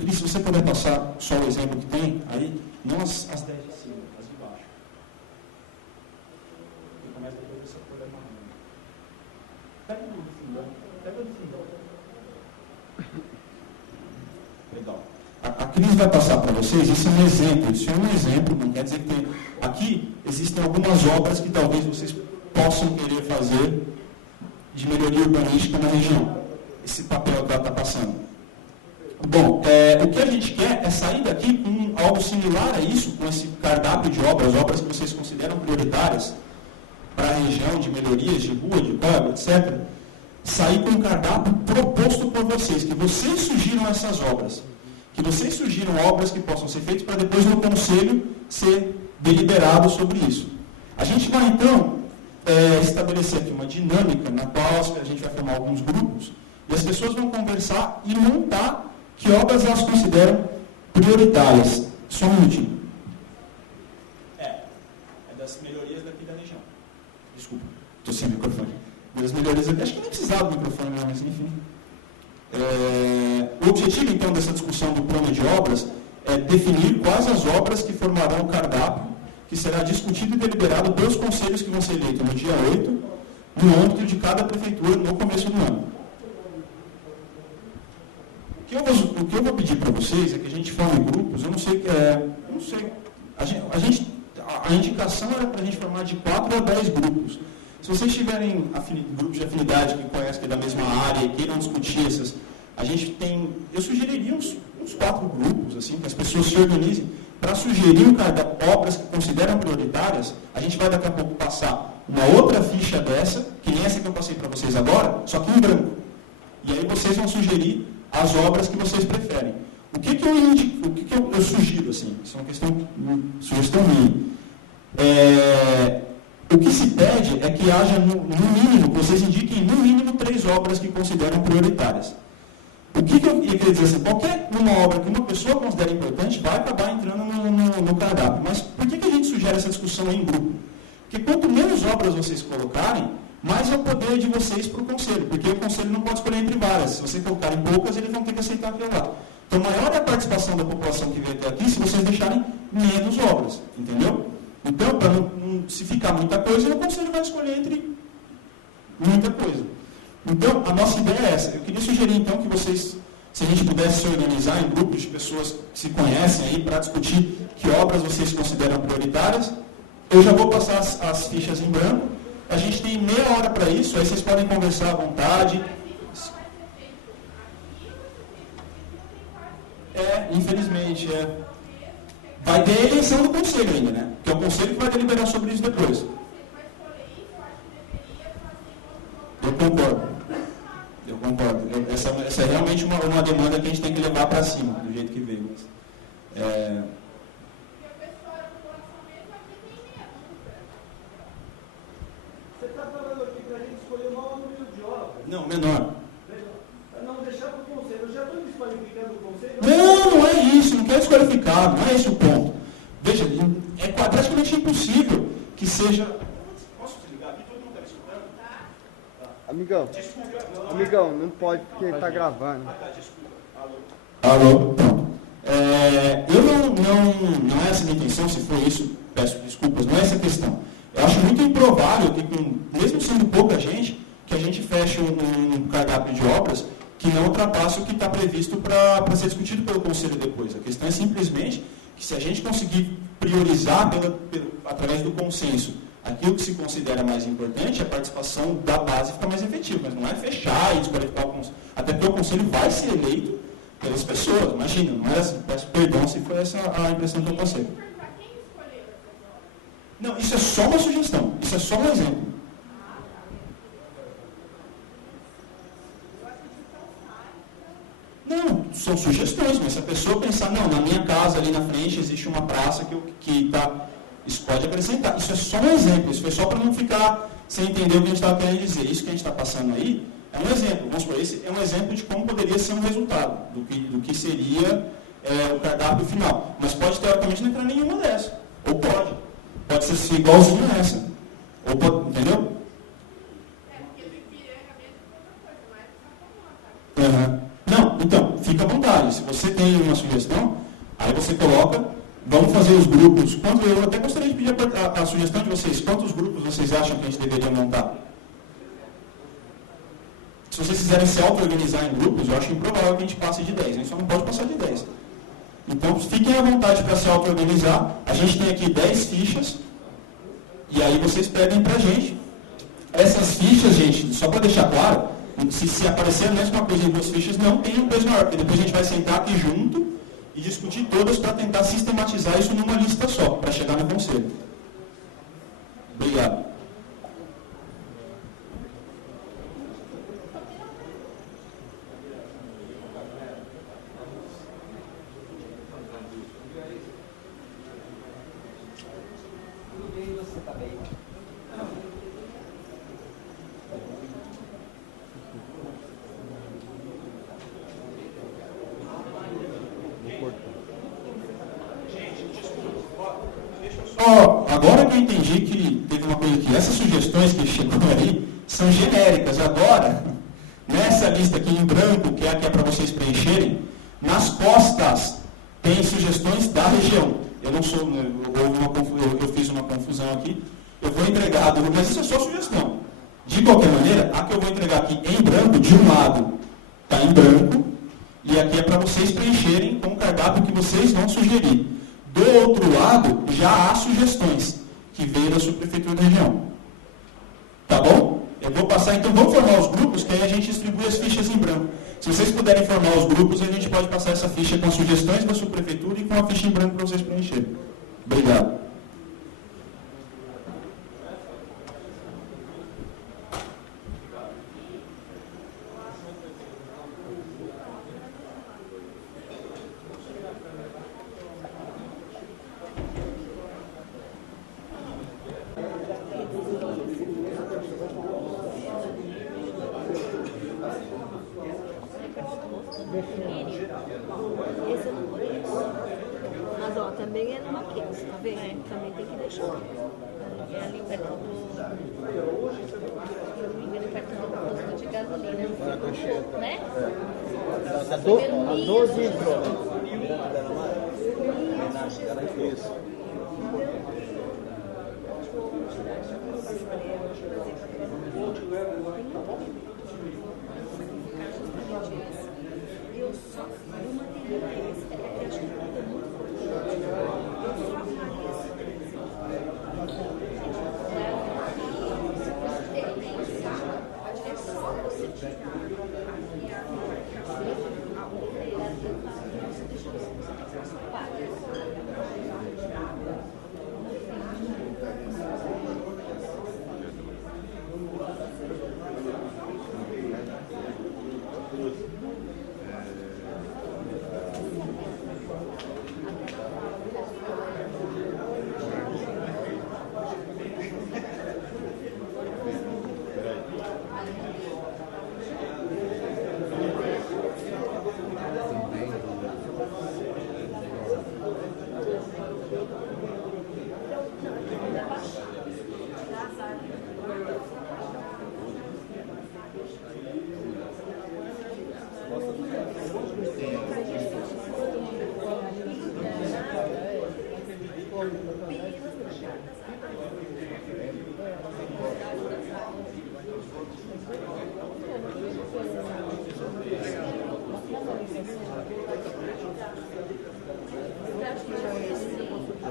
Cris, se você puder passar só o exemplo que tem, aí, não as 10 de cima, as de baixo. E começa depois dessa cor marrom. Pega o de cima. Legal. A Cris vai passar para vocês, isso é um exemplo, não quer dizer que tem... Aqui existem algumas obras que talvez vocês possam querer fazer de melhoria urbanística na região. Esse papel que ela está passando. Bom, o que a gente quer é sair daqui com algo similar a isso, com esse cardápio de obras que vocês consideram prioritárias para a região, de melhorias de rua, de córrego, etc. Sair com um cardápio proposto por vocês, que vocês sugiram essas obras. Que vocês sugiram obras que possam ser feitas para depois no conselho ser deliberado sobre isso. A gente vai, então, estabelecer aqui uma dinâmica na qual a gente vai formar alguns grupos e as pessoas vão conversar e montar que obras elas consideram prioritárias. Só um minutinho. É das melhorias daqui da região. Desculpa, estou sem microfone. Das melhorias daqui, acho que nem precisava do microfone, mas enfim. O objetivo, então, dessa discussão do plano de obras é definir quais as obras que formarão o cardápio, que será discutido e deliberado pelos conselhos que vão ser eleitos no dia 8, no âmbito de cada prefeitura no começo do ano. O que eu vou pedir para vocês é que a gente forme grupos, eu não sei, a indicação era para a gente formar de 4 a 10 grupos. Se vocês tiverem grupos de afinidade que conhecem que é da mesma área e queiram discutir essas, eu sugeriria uns 4 grupos, assim, que as pessoas se organizem para sugerir obras que consideram prioritárias. A gente vai daqui a pouco passar uma outra ficha dessa, que nem essa que eu passei para vocês agora, só que em branco. E aí vocês vão sugerir as obras que vocês preferem. O que eu sugiro, assim, isso é uma sugestão minha. O que se pede é que haja, no mínimo, que vocês indiquem no mínimo 3 obras que consideram prioritárias. O que eu ia querer dizer assim, qualquer uma obra que uma pessoa considera importante vai acabar entrando no cardápio. Mas por que a gente sugere essa discussão em grupo? Porque quanto menos obras vocês colocarem, mais é o poder de vocês para o conselho. Porque o conselho não pode escolher entre várias. Se vocês colocarem poucas, eles vão ter que aceitar aquilo lá. Então, maior é a participação da população que vem até aqui se vocês deixarem menos obras. Entendeu? Então, para se ficar muita coisa, o conselho vai escolher entre muita coisa. Então, a nossa ideia é essa. Eu queria sugerir, então, que vocês, se a gente pudesse se organizar em grupos de pessoas que se conhecem aí para discutir que obras vocês consideram prioritárias. Eu já vou passar as fichas em branco. A gente tem meia hora para isso, aí vocês podem conversar à vontade. Infelizmente, Vai ter a eleição do conselho ainda, né? Que é o conselho que vai deliberar sobre isso depois. Eu concordo. Essa é realmente uma demanda que a gente tem que levar para cima, do jeito que veio. Você está falando aqui para a gente escolher o maior número de obras. Não, menor. Para não deixar para o conselho. Eu já estou desqualificando o conselho. Não é isso. Não quero desqualificar. Não é esse o ponto. Veja, é praticamente impossível que seja... Posso desligar aqui? Todo mundo está me escutando? Amigão, não pode porque está gravando. Alô? Pronto. Não é essa a minha intenção, se for isso, peço desculpas, não é essa a questão. Eu acho muito improvável que, mesmo sendo pouca gente, que a gente feche um cardápio de obras que não ultrapasse o que está previsto para ser discutido pelo Conselho depois. A questão é simplesmente que se a gente conseguir priorizar através do consenso aquilo que se considera mais importante, a participação da base fica mais efetiva, mas não é fechar e desqualificar o Conselho. Até porque o Conselho vai ser eleito pelas pessoas, imagina, não é assim, peço perdão se foi essa a impressão que eu passei. Não, isso é só uma sugestão, isso é só um exemplo. Não, são sugestões, mas se a pessoa pensar, não, na minha casa ali na frente existe uma praça isso pode acrescentar. Isso é só um exemplo, isso foi só para não ficar sem entender o que a gente estava querendo dizer. Isso que a gente está passando aí é um exemplo. Vamos supor, esse é um exemplo de como poderia ser um resultado, do que seria o cardápio final. Mas pode, teoricamente, não entrar nenhuma dessas. Ou pode. Pode ser igualzinho a essa. Ou pode, entendeu? Não, então, fica à vontade. Se você tem uma sugestão, aí você coloca, vamos fazer os grupos. Eu até gostaria de pedir a sugestão de vocês. Quantos grupos vocês acham que a gente deveria montar? Se vocês quiserem se auto-organizar em grupos, eu acho improvável que a gente passe de 10. A gente só não pode passar de 10. Então, fiquem à vontade para se auto-organizar. A gente tem aqui 10 fichas. E aí vocês pedem para a gente. Essas fichas, gente, só para deixar claro, se aparecer a mesma coisa em 2 fichas, não tem um peso maior. Porque depois a gente vai sentar aqui junto e discutir todas para tentar sistematizar isso numa lista só, para chegar no conselho. Obrigado. Agora que eu entendi que teve uma coisa aqui, essas sugestões que chegou aí são genéricas. Agora, nessa lista aqui em branco, que é a que é para vocês preencherem, nas costas tem sugestões da região. Eu fiz uma confusão aqui. Eu vou entregar, mas isso é só sugestão. De qualquer maneira, a que eu vou entregar aqui em branco, de um lado está em branco, e aqui é para vocês preencherem com o cardápio que vocês vão sugerir. Do outro lado, já há sugestões que veio da subprefeitura da região. Tá bom? Eu vou passar, então vamos formar os grupos, que aí a gente distribui as fichas em branco. Se vocês puderem formar os grupos, a gente pode passar essa ficha com as sugestões da subprefeitura e com a ficha em branco para vocês preencherem. Obrigado. Esse eu não conheço. Mas, ó, também é numa Mackenzie, tá vendo? Também tem que deixar. É ali perto do... Se eu não me engano, perto do posto de gasolina. Né? A 12 entrou. Isso. Eu só o material é esse, eu acho que é muito forte. Eu só é só você tirar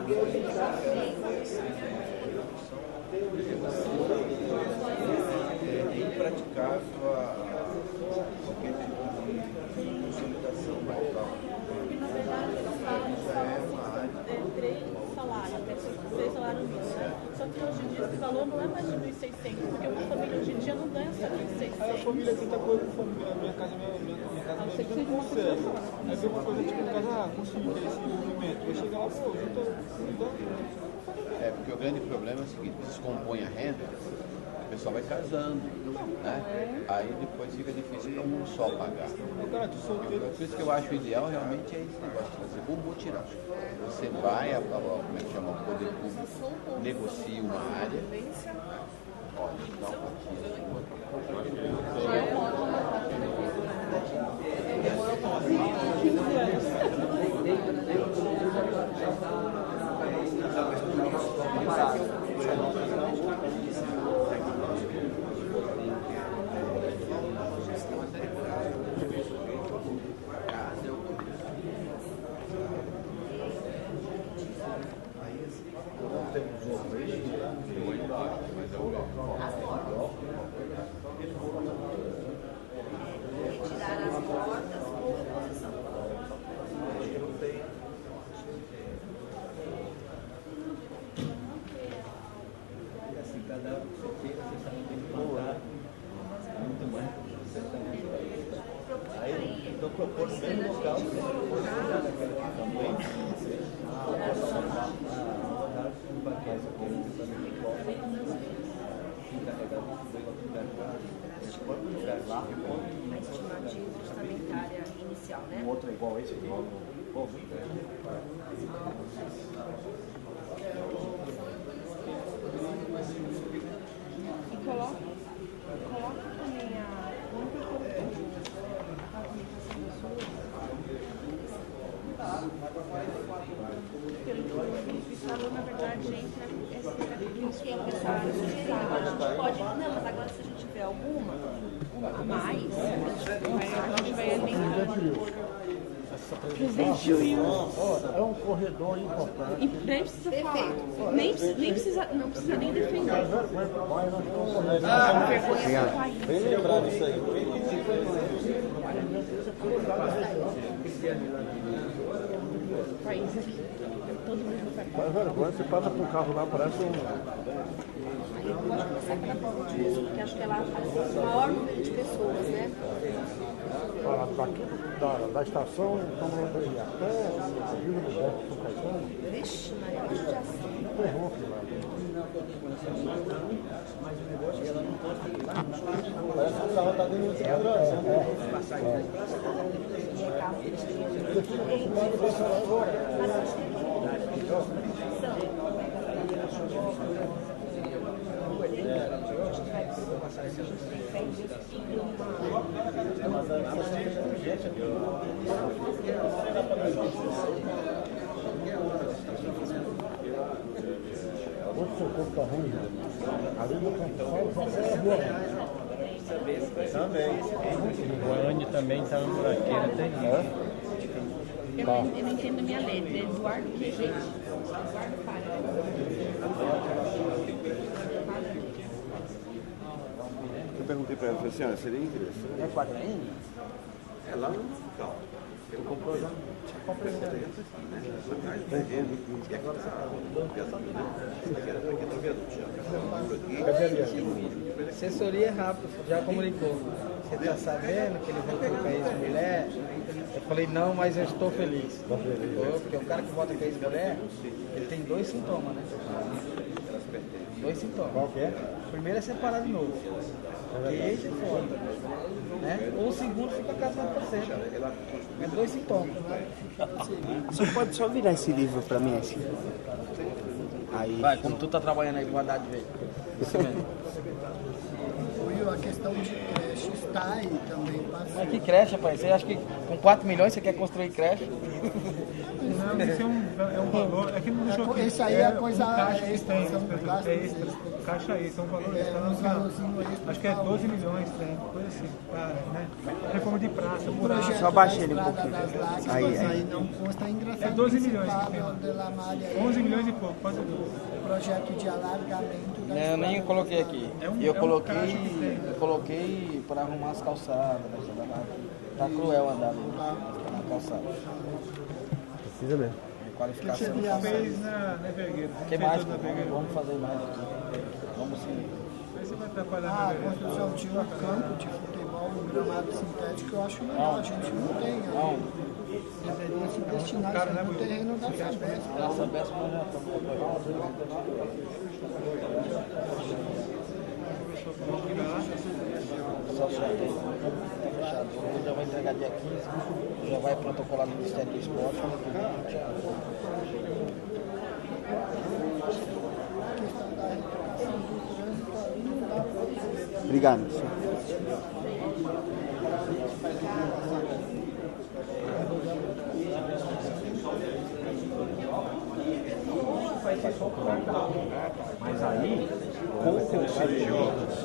É impraticável qualquer tipo de consolidação local. Porque, na verdade, eles falam 3 salários, até 6 salários mínimos, né? Só que hoje em dia esse valor não é mais de 1.600, porque uma família hoje em dia não ganha só 1.600. Aí a família tenta coisa com a minha casa não consegue. Aí vem uma coisa tipo em casa, consumir esse movimento. Vai chegar lá, pô, É, porque o grande problema é o seguinte, se compõe a renda, o pessoal vai casando, né? Aí depois fica difícil para um só pagar. Por isso que eu acho ideal realmente é esse negócio de fazer o mutirão. Você vai, como é que chama, o poder público, negocia uma área, olha, dá um pouquinho. A estimativa orçamentária inicial, né? O outro é igual a esse aqui? E coloca também a pelo que o falou, na verdade, entra Pode, não, mas agora se a gente tiver alguma a mais, a gente vai alinhar. Presidente é um corredor importante. E nem precisa falar. Não precisa nem defender. Bem lembrado isso aí. País aqui. Todo mundo vai. Mas vergonha, você passa com o carro lá, parece um. aí eu gosto de começar pela prova disso, porque acho que ela faz o maior número de pessoas, né? Daqui da estação, estamos até o Rio do Beto, São Caetano. Vixe, Maria, que judiação. Interrompe lá. Parece que o carro está dentro do segurança. Outro socorro está ruim, ali no Campo já é rua. Também. O Goiânia também está no buraqueiro terrível. Eu não entendo a minha letra. É Eduardo que, gente? Eduardo para. Eu perguntei para ela, falei assim, olha, seria interessante. É quadrinho? É lá no local. Ele comprou já. Comprei né? Tá vendo? E agora você tá Assessoria rápida, já comunicou. Você está sabendo que ele vai colocar ex-mulher? Eu falei, não, mas eu estou feliz. Porque o cara que vota com ex-mulher, ele tem 2 sintomas, né? 2 sintomas. Qual que é? O primeiro é separar de novo. E esse é foda. Né? Ou o segundo fica casado para sempre. É 2 sintomas. Você pode só virar esse livro para mim assim? Aí. Vai, como tu tá trabalhando aí com a Haddad, velho. Isso mesmo. A questão de creche está aí também. Mas que creche, rapaz? Você acha que com 4 milhões você quer construir creche? Não, isso é um valor. É que não do Joaquim. Esse aí é a coisa um caixa que extra, tem, são gastos extra, caixa extra, um valor extra. uns valorzinhos extra. Acho que é 12 milhões, tem, coisa assim, para, né? Reforma de praça, buraco. Só baixei ele um pouquinho. Aí não consta, é engraçado. É 12 milhões que tem. 11 milhões e pouco, quase 12. Projeto de alargamento da Eu nem coloquei aqui. Eu caixa coloquei para arrumar as calçadas. Tá cruel andar ali na calçada. Precisa mesmo. Qualificação. Fez na Vergueiro. Que mais? Vamos fazer mais aqui. Vamos sim. Aí você vai atrapalhar a construção de um campo de futebol, um gramado sintético, eu acho legal. A gente não tem. Deveria se destinar isso no terreno da Sabesp. A Sabesp nós já estamos para pegar uma coisa. Só sorteio. Tá fechado. Eu já vou entregar dia 15. Já vai protocolar no Ministério do Esporte. Obrigado. Mas aí, com o conselho de obras,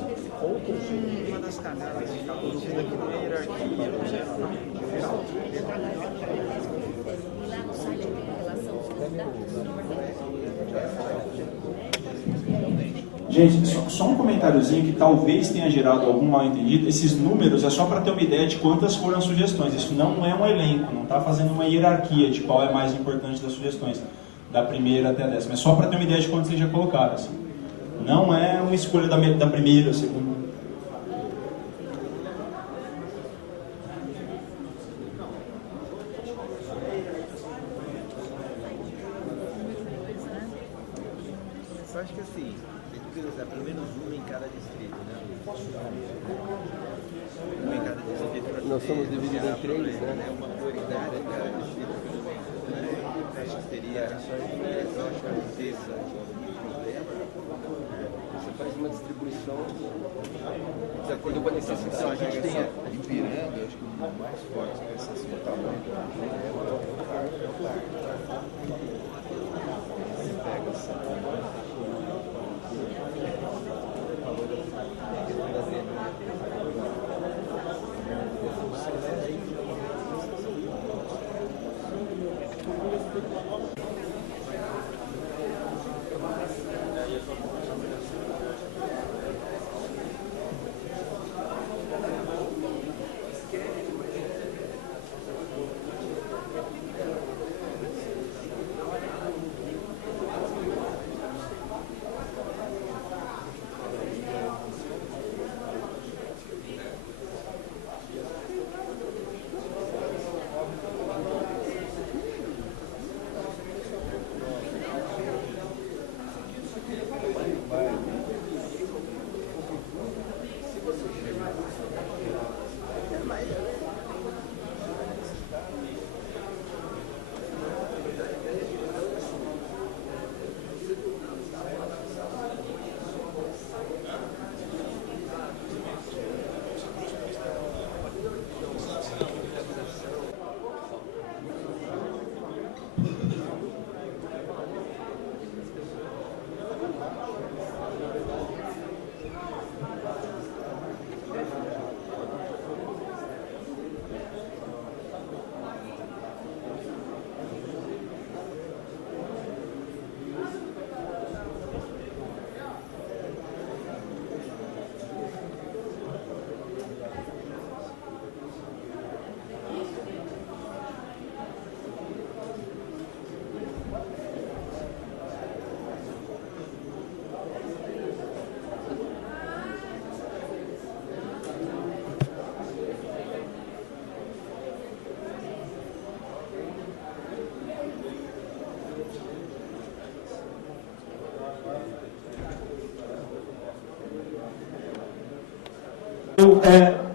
uma das camadas que está produzindo aqui na hierarquia, Gente, só um comentáriozinho que talvez tenha gerado algum mal entendido. Esses números é só para ter uma ideia de quantas foram as sugestões. Isso não é um elenco, não está fazendo uma hierarquia de qual é mais importante das sugestões, da primeira até a 10ª. É só para ter uma ideia de quantas vocês já colocaram. Assim. Não é uma escolha da primeira, segunda. Eu acho que assim, tem que usar pelo menos uma em cada distrito, né? Uma em cada distrito. Nós somos divididos em 3, né? Uma prioridade em cada distrito, pelo menos. Acho que seria, eu acho que esse problema. Você faz uma distribuição de acordo com a necessidade. A gente tem a Ipiranga, acho que o mais forte que essa situação pega essa.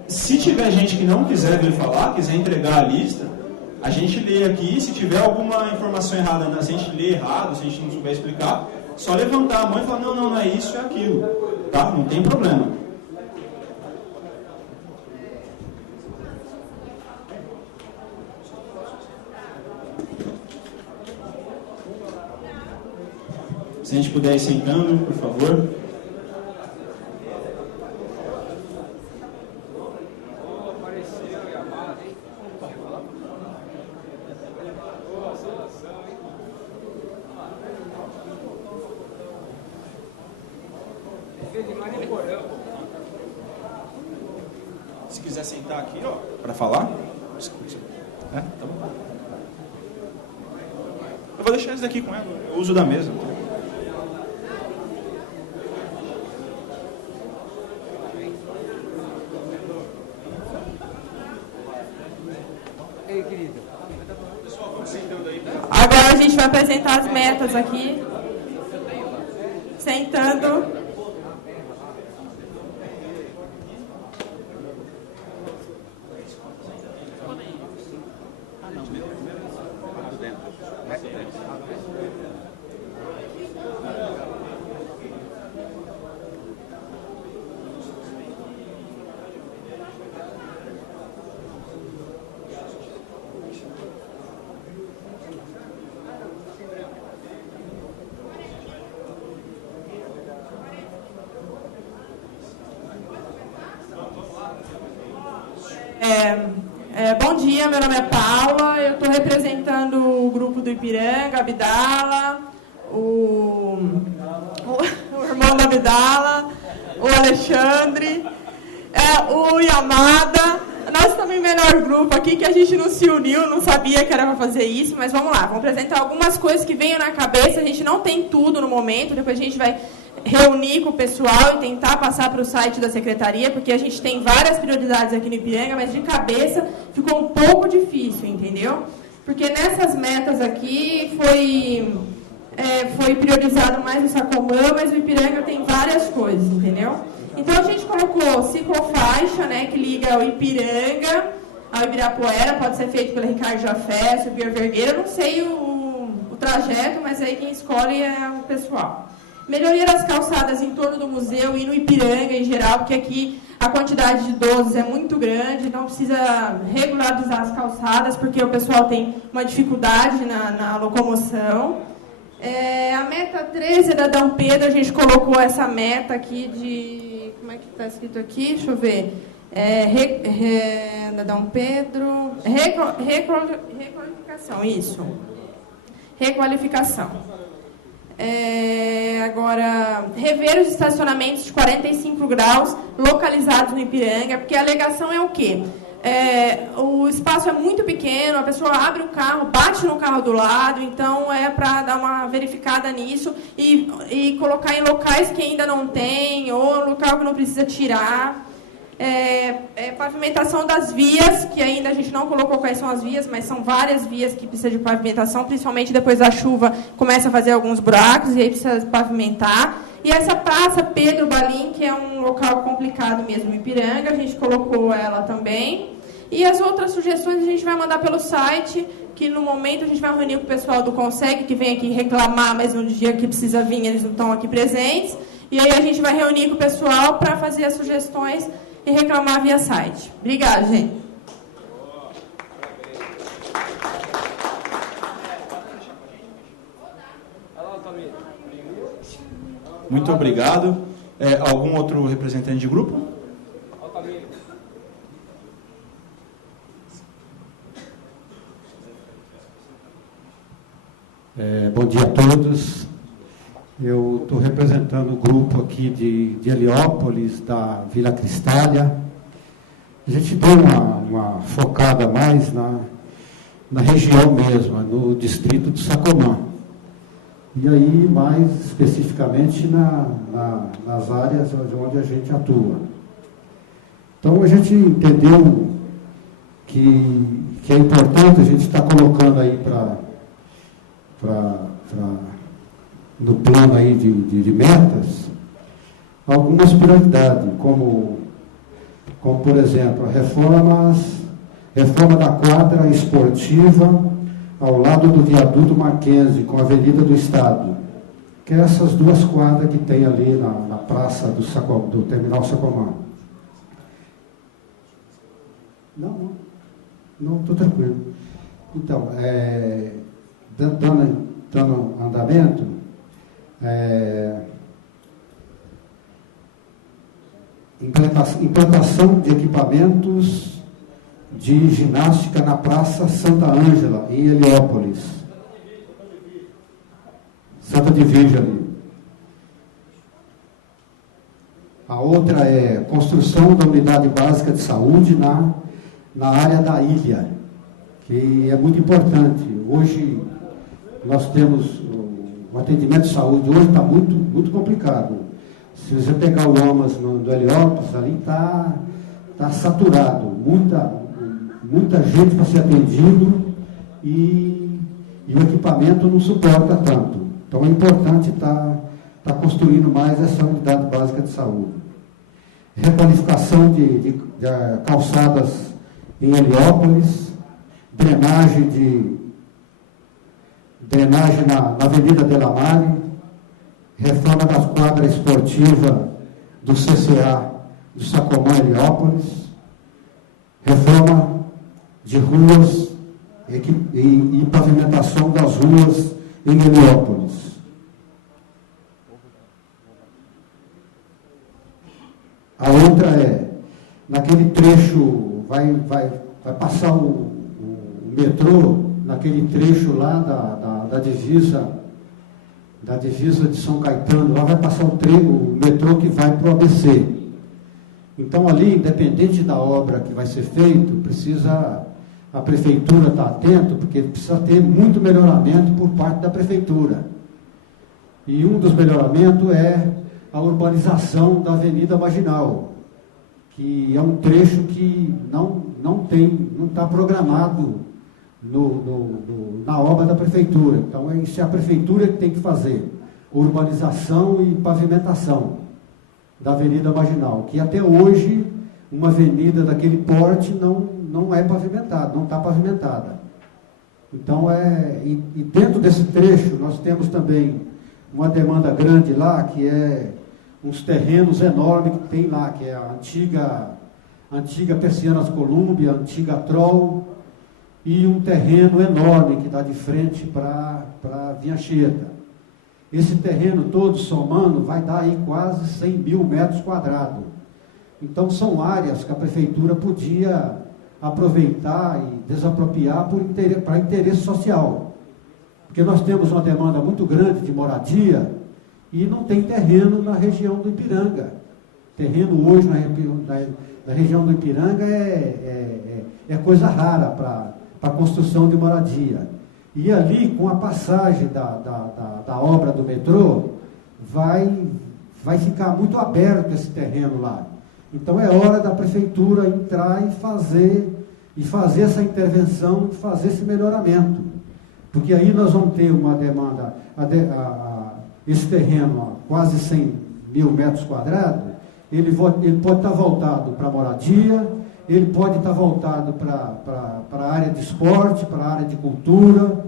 Se tiver gente que não quiser vir falar, quiser entregar a lista, a gente lê aqui. Se tiver alguma informação errada, se a gente lê errado, se a gente não souber explicar, só levantar a mão e falar, não é isso, é aquilo. Tá? Não tem problema. Se a gente puder ir sentando, por favor. Se quiser sentar aqui, ó, para falar. É, tá bom. Eu vou deixar esse daqui com ela, eu uso da mesa. Ei, querido. Agora a gente vai apresentar as metas aqui. Sentando. Bom dia, meu nome é Paula, eu estou representando o grupo do Ipiranga, Abdala, o irmão da Abdala, o Alexandre, o Yamada. Nós estamos em menor grupo aqui, que a gente não se uniu, não sabia que era para fazer isso, mas vamos lá, vamos apresentar algumas coisas que venham na cabeça. A gente não tem tudo no momento, depois a gente vai reunir com o pessoal e tentar passar para o site da secretaria, porque a gente tem várias prioridades aqui no Ipiranga, mas de cabeça ficou um pouco difícil, entendeu? Porque nessas metas aqui foi priorizado mais o Sacomã, mas o Ipiranga tem várias coisas, entendeu? Então a gente colocou ciclofaixa, né, que liga o Ipiranga ao Ibirapuera, pode ser feito pelo Ricardo Jafé, Subir Vergueira, eu não sei o trajeto, mas aí quem escolhe é o pessoal. Melhoria das calçadas em torno do museu e no Ipiranga em geral, porque aqui a quantidade de idosos é muito grande, então precisa regularizar as calçadas, porque o pessoal tem uma dificuldade na locomoção. A meta 13 da Dom Pedro, a gente colocou essa meta aqui de... Como é que está escrito aqui? Deixa eu ver. Da Dom Pedro... Requalificação, isso. Requalificação. Agora, rever os estacionamentos de 45 graus localizados no Ipiranga, porque a alegação é o quê? O espaço é muito pequeno, a pessoa abre o carro, bate no carro do lado, então é para dar uma verificada nisso e colocar em locais que ainda não tem, ou local que não precisa tirar. Pavimentação das vias, que ainda a gente não colocou quais são as vias, mas são várias vias que precisam de pavimentação, principalmente depois da chuva, começa a fazer alguns buracos e aí precisa pavimentar. E essa praça Pedro Balim, que é um local complicado mesmo em Ipiranga, a gente colocou ela também. E as outras sugestões a gente vai mandar pelo site, que no momento a gente vai reunir com o pessoal do Conseg, que vem aqui reclamar, mas no dia que precisa vir eles não estão aqui presentes. E aí a gente vai reunir com o pessoal para fazer as sugestões e reclamar via site. Obrigada, gente. Muito obrigado. Algum outro representante de grupo? Bom dia a todos. Eu estou representando o grupo aqui de Heliópolis, da Vila Cristália. A gente deu uma focada mais na região mesma, no distrito do Sacomã. E aí, mais especificamente, nas áreas onde a gente atua. Então, a gente entendeu que é importante a gente estar colocando aí no plano aí de metas, algumas prioridades, como por exemplo, a reforma da quadra esportiva ao lado do viaduto Mackenzie, com a Avenida do Estado, que é essas duas quadras que tem ali na praça do Terminal Sacomã. Não, estou tranquilo. Então, dando andamento, Implantação de equipamentos de ginástica na Praça Santa Ângela, em Heliópolis. Santa Divide ali. A outra é construção da unidade básica de saúde na área da ilha, que é muito importante. Hoje nós temos o atendimento de saúde, hoje está muito, muito complicado. Se você pegar o AMAS do Heliópolis, ali está saturado, muita gente para ser atendido e o equipamento não suporta tanto. Então é importante estar construindo mais essa unidade básica de saúde. Requalificação de calçadas em Heliópolis, drenagem na Avenida Delamare, reforma da quadra esportiva do CCA do Sacomã Heliópolis, reforma de ruas e pavimentação das ruas em Heliópolis. A outra é, naquele trecho, vai passar o metrô, naquele trecho lá da divisa de São Caetano, lá vai passar o metrô que vai para o ABC. Então ali, independente da obra que vai ser feita, a prefeitura está atento, porque precisa ter muito melhoramento por parte da prefeitura. E um dos melhoramentos é a urbanização da Avenida Marginal, que é um trecho que não está programado na obra da prefeitura. Então, isso é a prefeitura que tem que fazer urbanização e pavimentação da Avenida Marginal, que até hoje uma avenida daquele porte não é pavimentada, não está pavimentada. Então, e dentro desse trecho nós temos também uma demanda grande lá, que é uns terrenos enormes que tem lá, que é a antiga Persianas Colômbia, a antiga Troll, e um terreno enorme que dá de frente para Vinhacheta. Esse terreno todo somando vai dar aí quase 100 mil metros quadrados. Então são áreas que a prefeitura podia aproveitar e desapropriar para interesse social. Porque nós temos uma demanda muito grande de moradia e não tem terreno na região do Ipiranga. Terreno hoje na região do Ipiranga é coisa rara para a construção de moradia. E ali, com a passagem da obra do metrô, vai ficar muito aberto esse terreno lá. Então é hora da prefeitura entrar e fazer essa intervenção, e fazer esse melhoramento. Porque aí nós vamos ter uma demanda, esse terreno, quase 100 mil metros quadrados, ele pode estar voltado para moradia, ele pode estar voltado para a área de esporte, para a área de cultura,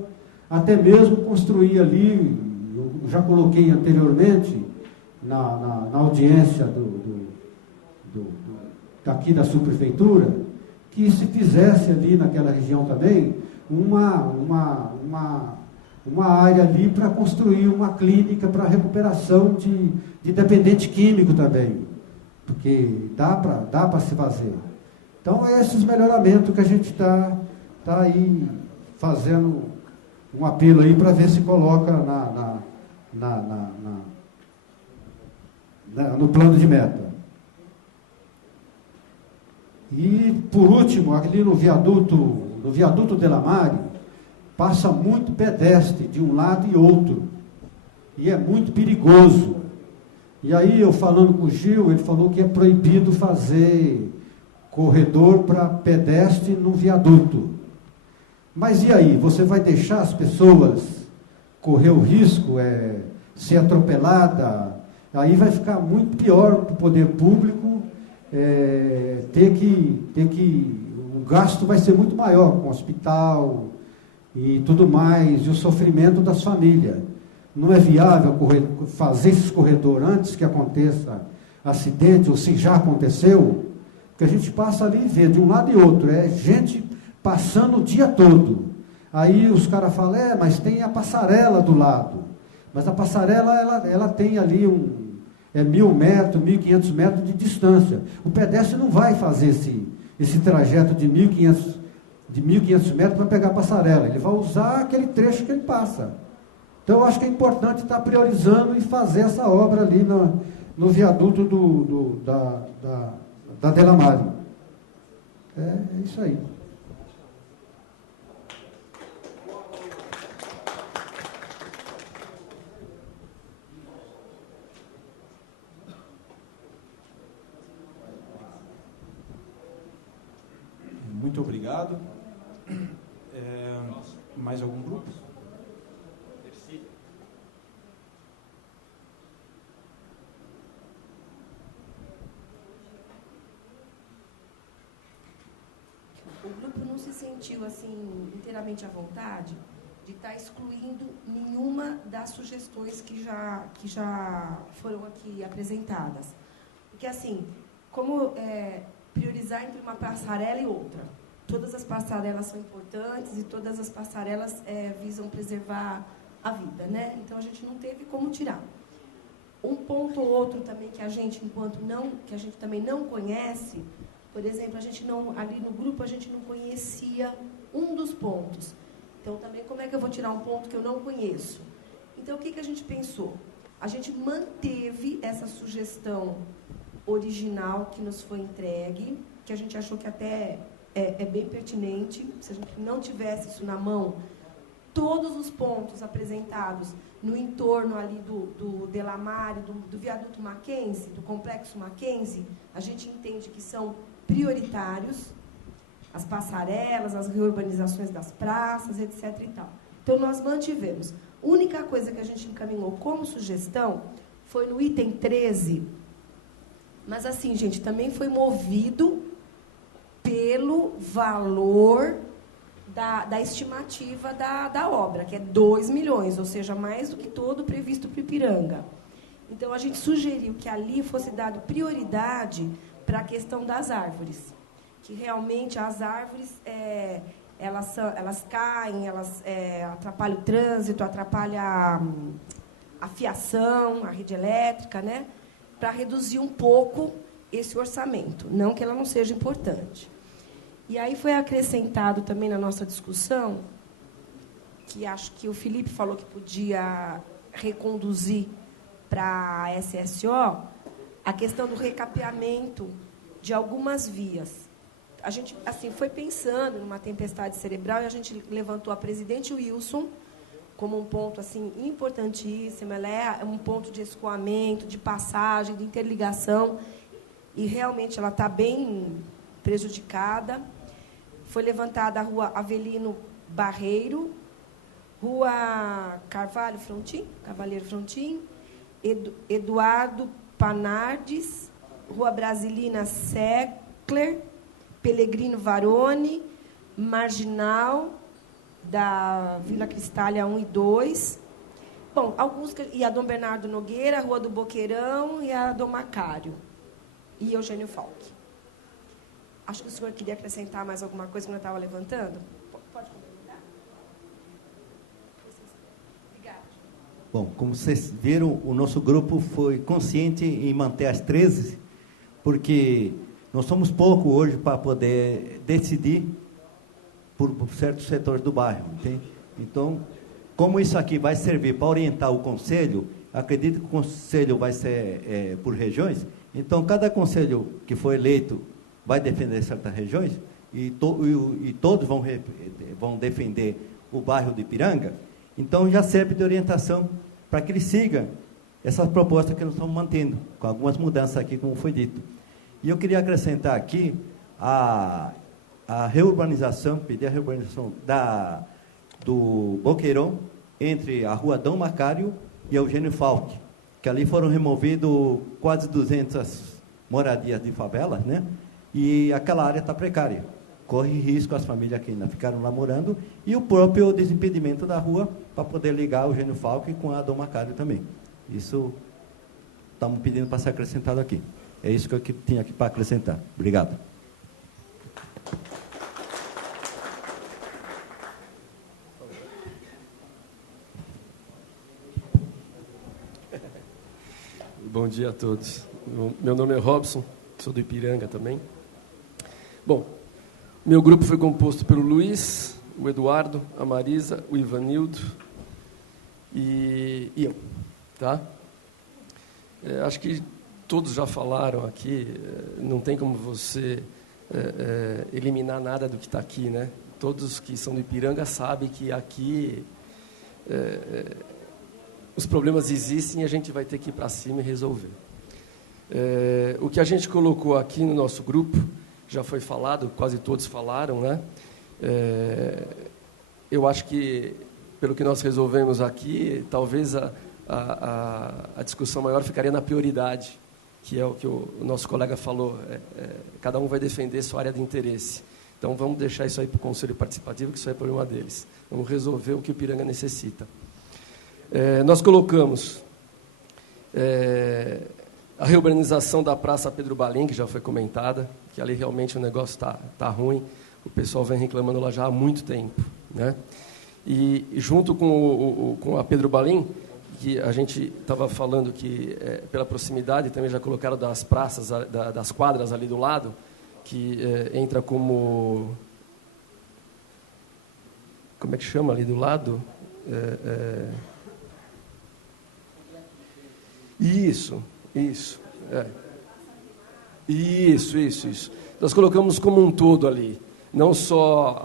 até mesmo construir ali, eu já coloquei anteriormente, na audiência daqui da subprefeitura, que se fizesse ali naquela região também uma área ali para construir uma clínica para recuperação de dependente químico também, porque dá para se fazer. Então, esses melhoramentos que a gente está aí fazendo um apelo aí para ver se coloca no plano de meta. E, por último, ali no viaduto Delamare, passa muito pedestre de um lado e outro. E é muito perigoso. E aí, eu falando com o Gil, ele falou que é proibido fazer corredor para pedestre no viaduto. Mas e aí? Você vai deixar as pessoas correr o risco, ser atropelada? Aí vai ficar muito pior para o poder público, o gasto vai ser muito maior com o hospital e tudo mais, e o sofrimento das famílias. Não é viável fazer esses corredores antes que aconteça acidente, ou se já aconteceu, porque a gente passa ali e vê de um lado e outro, gente passando o dia todo. Aí os caras falam, mas tem a passarela do lado. Mas a passarela, ela tem ali 1.000 metros, 1.500 metros de distância. O pedestre não vai fazer esse trajeto de 1.500 metros para pegar a passarela. Ele vai usar aquele trecho que ele passa. Então, eu acho que é importante estar priorizando e fazer essa obra ali no viaduto da Delamare. É isso aí. Muito obrigado. Mais algum grupo? O grupo não se sentiu assim inteiramente à vontade de estar excluindo nenhuma das sugestões que já foram aqui apresentadas. Porque, assim, como priorizar entre uma passarela e outra? Todas as passarelas são importantes e todas as passarelas visam preservar a vida, né? Então, a gente não teve como tirar. Um ponto ou outro também que a gente, que a gente também não conhece, por exemplo, ali no grupo, a gente não conhecia um dos pontos. Então, também, como é que eu vou tirar um ponto que eu não conheço? Então, o que a gente pensou? A gente manteve essa sugestão original que nos foi entregue, que a gente achou que até é bem pertinente. Se a gente não tivesse isso na mão, todos os pontos apresentados no entorno ali do Delamare, do viaduto Mackenzie, do complexo Mackenzie, a gente entende que são prioritários, as passarelas, as reurbanizações das praças, etc. e tal. Então, nós mantivemos. A única coisa que a gente encaminhou como sugestão foi no item 13, mas, assim, gente, também foi movido pelo valor da estimativa da obra, que é 2 milhões, ou seja, mais do que todo previsto para o Ipiranga. Então, a gente sugeriu que ali fosse dado prioridade para a questão das árvores, que realmente as árvores elas caem, elas atrapalham o trânsito, atrapalham a fiação, a rede elétrica, né? Para reduzir um pouco esse orçamento, não que ela não seja importante. E aí foi acrescentado também na nossa discussão, que acho que o Felipe falou que podia reconduzir para a SSO, a questão do recapeamento de algumas vias. A gente assim foi pensando numa tempestade cerebral e a gente levantou a presidente Wilson como um ponto assim importantíssimo. Ela é um ponto de escoamento, de passagem, de interligação, e realmente ela está bem prejudicada. Foi levantada a Rua Avelino Barreiro, Rua Carvalheiro Frontin, Eduardo Panardes, Rua Brasilina Seckler, Pelegrino Varone, Marginal, da Vila Cristália 1 e 2. Bom, e a Dom Bernardo Nogueira, a Rua do Boqueirão e a Dom Macário. E Eugênio Falck. Acho que o senhor queria acrescentar mais alguma coisa que eu estava levantando? Pode complementar? Obrigada. Bom, como vocês viram, o nosso grupo foi consciente em manter as 13, porque nós somos pouco hoje para poder decidir por certos setores do bairro, entende? Então, como isso aqui vai servir para orientar o conselho, acredito que o conselho vai ser por regiões, então cada conselho que for eleito vai defender certas regiões e todos vão defender o bairro de Ipiranga, então já serve de orientação para que ele siga essas propostas que nós estamos mantendo, com algumas mudanças aqui, como foi dito. E eu queria acrescentar aqui a reurbanização, pedir a reurbanização do Boqueirão, entre a Rua Dom Macário e Eugênio Falck, que ali foram removidos quase 200 moradias de favelas, né? E aquela área está precária. Corre risco as famílias que ainda ficaram lá morando e o próprio desimpedimento da rua para poder ligar o Eugênio Falck com a Dom Macário também. Isso estamos pedindo para ser acrescentado aqui. É isso que eu tinha aqui para acrescentar. Obrigado. Bom dia a todos. Meu nome é Robson, sou do Ipiranga também. Bom, meu grupo foi composto pelo Luiz, o Eduardo, a Marisa, o Ivanildo e eu, tá? Acho que todos já falaram aqui, não tem como você eliminar nada do que está aqui, né? Todos que são do Ipiranga sabem que aqui os problemas existem e a gente vai ter que ir para cima e resolver. O que a gente colocou aqui no nosso grupo, já foi falado, quase todos falaram, né? Eu acho que, pelo que nós resolvemos aqui, talvez a discussão maior ficaria na prioridade, que é o que o nosso colega falou. Cada um vai defender sua área de interesse. Então, vamos deixar isso aí para o Conselho Participativo, que isso aí é problema deles. Vamos resolver o que o Ipiranga necessita. Nós colocamos a reurbanização da Praça Pedro Balim, que já foi comentada, que ali realmente o negócio está ruim, o pessoal vem reclamando lá já há muito tempo, né? E junto com a Pedro Balim, que a gente estava falando que, pela proximidade, também já colocaram das praças, das quadras ali do lado, que entra como... Como é que chama ali do lado? Isso. Isso. Nós colocamos como um todo ali, não só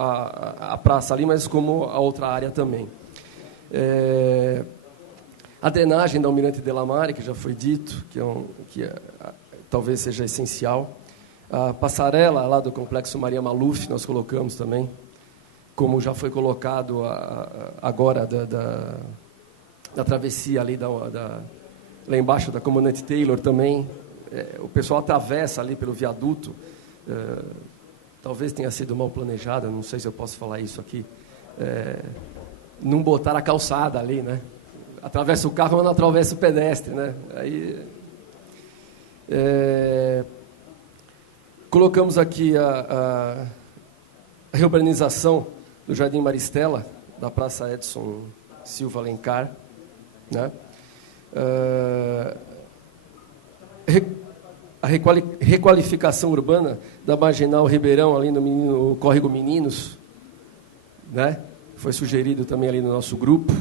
a praça ali, mas como a outra área também. A drenagem da Almirante Delamare, que já foi dito, que talvez seja essencial. A passarela lá do Complexo Maria Maluf, nós colocamos também, como já foi colocado agora da travessia ali lá embaixo da Comandante Taylor também. O pessoal atravessa ali pelo viaduto. Talvez tenha sido mal planejado, não sei se eu posso falar isso aqui. Não botar a calçada ali, né? Atravessa o carro, mas não atravessa o pedestre, né? Aí, colocamos aqui a reurbanização do Jardim Maristela, da Praça Edson Silva Alencar, né? A requalificação urbana da Marginal Ribeirão, ali no Córrego Meninos, né? Foi sugerido também ali no nosso grupo.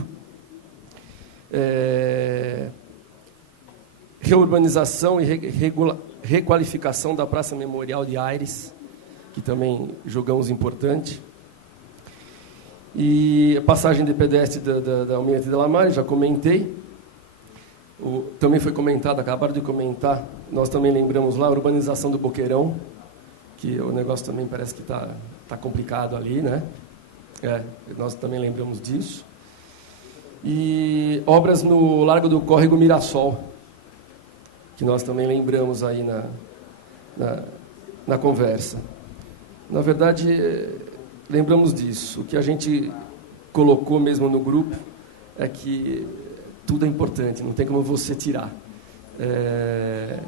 Reurbanização e requalificação da Praça Memorial de Aires, que também julgamos importante. E a passagem de pedestre da Almirante Delamare, já comentei. Também foi comentado, acabaram de comentar, nós também lembramos lá a urbanização do Boqueirão, que o negócio também parece que está complicado ali, né? Nós também lembramos disso. E obras no Largo do Córrego Mirassol, que nós também lembramos aí na conversa. Na verdade, lembramos disso. O que a gente colocou mesmo no grupo é que tudo é importante, não tem como você tirar.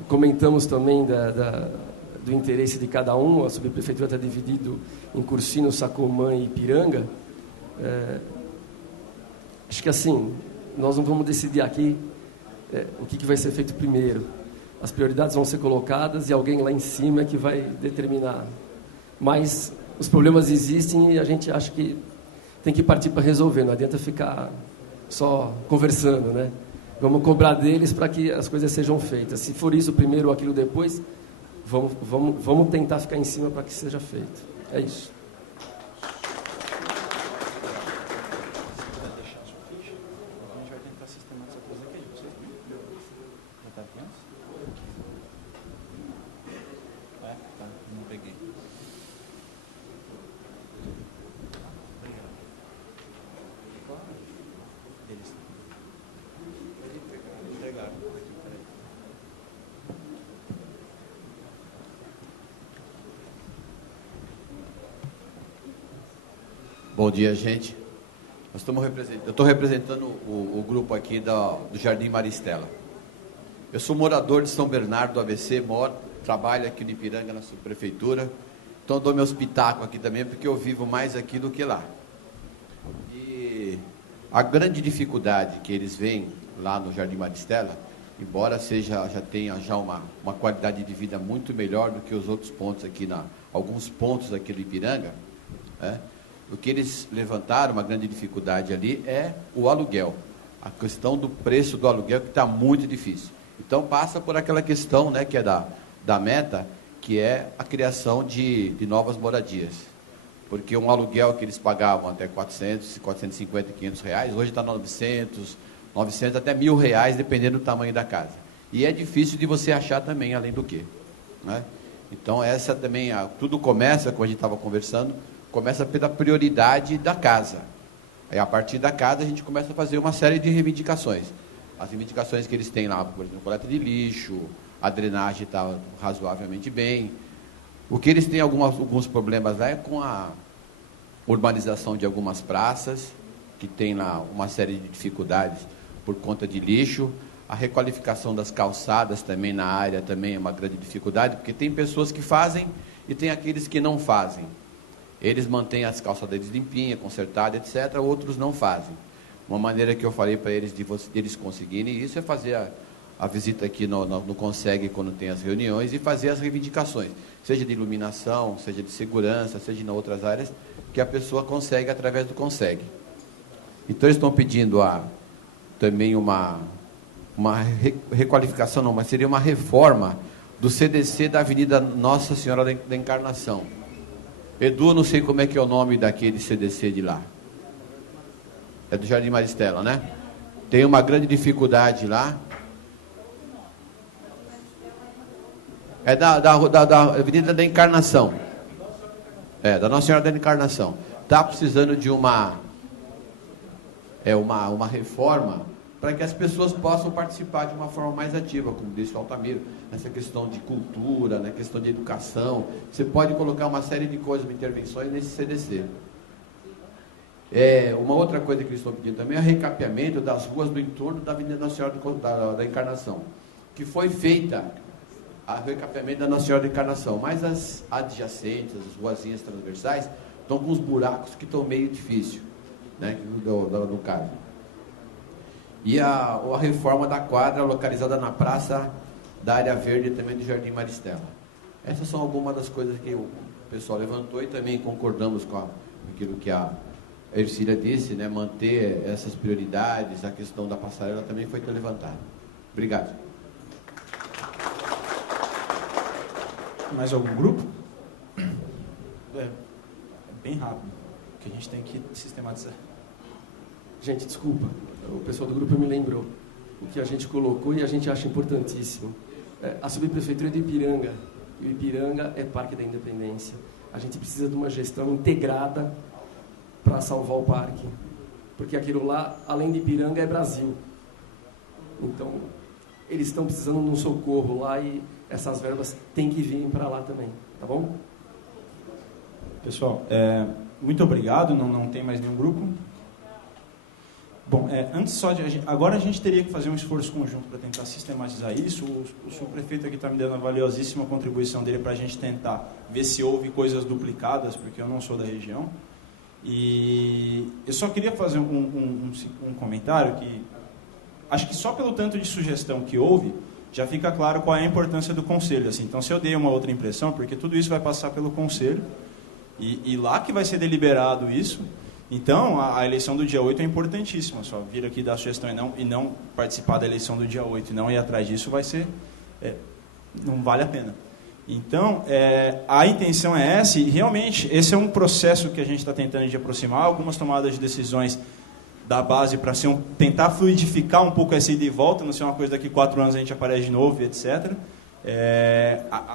Comentamos também do interesse de cada um. A subprefeitura está dividido em Cursino, Sacomã e Ipiranga. Acho que assim, nós não vamos decidir aqui o que vai ser feito primeiro. As prioridades vão ser colocadas e alguém lá em cima é que vai determinar. Mas os problemas existem e a gente acha que tem que partir para resolver, não adianta ficar só conversando, né? Vamos cobrar deles para que as coisas sejam feitas. Se for isso primeiro ou aquilo depois, vamos tentar ficar em cima para que seja feito. É isso. Bom dia, gente. Eu estou representando o grupo aqui do Jardim Maristela. Eu sou morador de São Bernardo do ABC, trabalho aqui no Ipiranga, na subprefeitura. Então, dou meus pitacos aqui também, porque eu vivo mais aqui do que lá. E a grande dificuldade que eles veem lá no Jardim Maristela, embora já tenha uma qualidade de vida muito melhor do que os outros pontos aqui, alguns pontos aqui do Ipiranga, né? O que eles levantaram, uma grande dificuldade ali, é o aluguel. A questão do preço do aluguel, que está muito difícil. Então, passa por aquela questão, né, que é da meta, que é a criação de novas moradias. Porque um aluguel que eles pagavam até 400, 450, 500 reais, hoje está 900 até R$1.000, dependendo do tamanho da casa. E é difícil de você achar também, além do que, né? Então, essa também, tudo começa, como a gente estava conversando, começa pela prioridade da casa. Aí, a partir da casa, a gente começa a fazer uma série de reivindicações. As reivindicações que eles têm lá, por exemplo, coleta de lixo, a drenagem está razoavelmente bem. O que eles têm alguns problemas lá é com a urbanização de algumas praças, que tem lá uma série de dificuldades por conta de lixo. A requalificação das calçadas também na área também é uma grande dificuldade, porque tem pessoas que fazem e tem aqueles que não fazem. Eles mantêm as calçadas limpinhas, consertadas, etc. Outros não fazem. Uma maneira que eu falei para eles de eles conseguirem isso é fazer a visita aqui no Conseg, quando tem as reuniões, e fazer as reivindicações, seja de iluminação, seja de segurança, seja em outras áreas, que a pessoa consegue através do Conseg. Então, eles estão pedindo também uma requalificação, não, mas seria uma reforma do CDC da Avenida Nossa Senhora da Encarnação. Edu, não sei como é que é o nome daquele CDC de lá. É do Jardim Maristela, né? Tem uma grande dificuldade lá. É da Avenida da Encarnação. É, da Nossa Senhora da Encarnação. Está precisando de uma reforma para que as pessoas possam participar de uma forma mais ativa, como disse o Altamiro, nessa questão de cultura, na questão de educação. Você pode colocar uma série de coisas, intervenções nesse CDC. Uma outra coisa que eles estão pedindo também é o recapeamento das ruas do entorno da Avenida Nossa Senhora da Encarnação, que foi feita o recapeamento da Nossa Senhora da Encarnação, mas as adjacentes, as ruazinhas transversais, estão com uns buracos que estão meio difíceis, né, no caso. E a reforma da quadra localizada na praça da área verde também do Jardim Maristela. Essas são algumas das coisas que o pessoal levantou e também concordamos com aquilo que a Ercília disse, né, manter essas prioridades, a questão da passarela também foi levantada. Obrigado. Mais algum grupo? É bem rápido, que a gente tem que sistematizar. Gente, desculpa, o pessoal do grupo me lembrou o que a gente colocou e a gente acha importantíssimo. A subprefeitura de Ipiranga, e o Ipiranga é Parque da Independência. A gente precisa de uma gestão integrada para salvar o parque, porque aquilo lá, além de Ipiranga, é Brasil. Então, eles estão precisando de um socorro lá e essas verbas têm que vir para lá também, tá bom? Pessoal, muito obrigado, não tem mais nenhum grupo. Bom, antes só agora a gente teria que fazer um esforço conjunto para tentar sistematizar isso. O subprefeito aqui está me dando a valiosíssima contribuição dele para a gente tentar ver se houve coisas duplicadas, porque eu não sou da região. E eu só queria fazer um comentário que acho que só pelo tanto de sugestão que houve, já fica claro qual é a importância do conselho. Assim. Então, se eu dei uma outra impressão, porque tudo isso vai passar pelo conselho, e lá que vai ser deliberado isso. Então, a eleição do dia 8 é importantíssima. Só vir aqui dar sugestão e não participar da eleição do dia 8 e não ir atrás disso vai ser... não vale a pena. Então, a intenção é essa, e realmente esse é um processo que a gente está tentando de aproximar algumas tomadas de decisões da base para tentar fluidificar um pouco essa ida e volta, não ser uma coisa daqui 4 anos a gente aparece de novo, etc.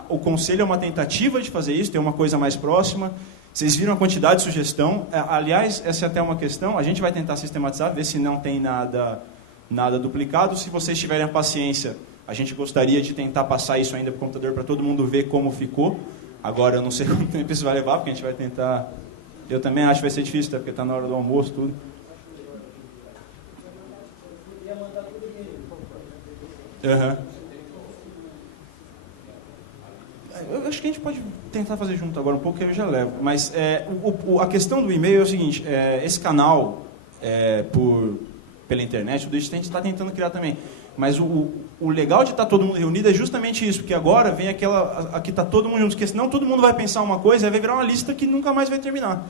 O conselho é uma tentativa de fazer isso, ter uma coisa mais próxima. Vocês viram a quantidade de sugestão. Aliás, essa é até uma questão, a gente vai tentar sistematizar, ver se não tem nada duplicado. Se vocês tiverem a paciência, a gente gostaria de tentar passar isso ainda para o computador para todo mundo ver como ficou. Agora, eu não sei quanto tempo isso vai levar, porque a gente vai tentar... Eu também acho que vai ser difícil, porque está na hora do almoço, tudo. Uhum. Eu acho que a gente pode tentar fazer junto agora um pouco, que eu já levo. Mas a questão do e-mail é o seguinte, esse canal pela internet, tudo isso a gente está tentando criar também. Mas o legal de estar todo mundo reunido é justamente isso, porque agora vem aqui está todo mundo junto, porque senão todo mundo vai pensar uma coisa e vai virar uma lista que nunca mais vai terminar.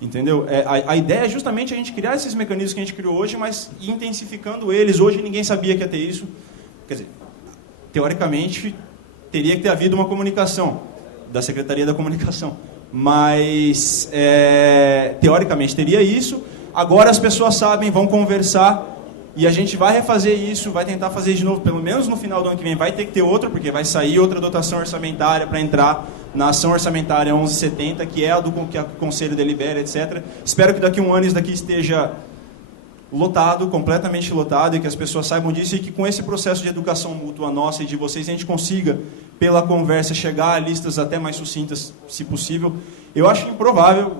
Entendeu? A ideia é justamente a gente criar esses mecanismos que a gente criou hoje, mas intensificando eles. Hoje ninguém sabia que ia ter isso. Quer dizer, teoricamente, teria que ter havido uma comunicação da Secretaria da Comunicação. Mas, teoricamente, teria isso. Agora as pessoas sabem, vão conversar, e a gente vai refazer isso, vai tentar fazer de novo, pelo menos no final do ano que vem. Vai ter que ter outro, porque vai sair outra dotação orçamentária para entrar na ação orçamentária 1170, que é a do que o Conselho delibera, etc. Espero que daqui a um ano isso daqui esteja lotado, completamente lotado, e que as pessoas saibam disso, e que com esse processo de educação mútua nossa e de vocês, a gente consiga, pela conversa, chegar a listas até mais sucintas, se possível. Eu acho improvável,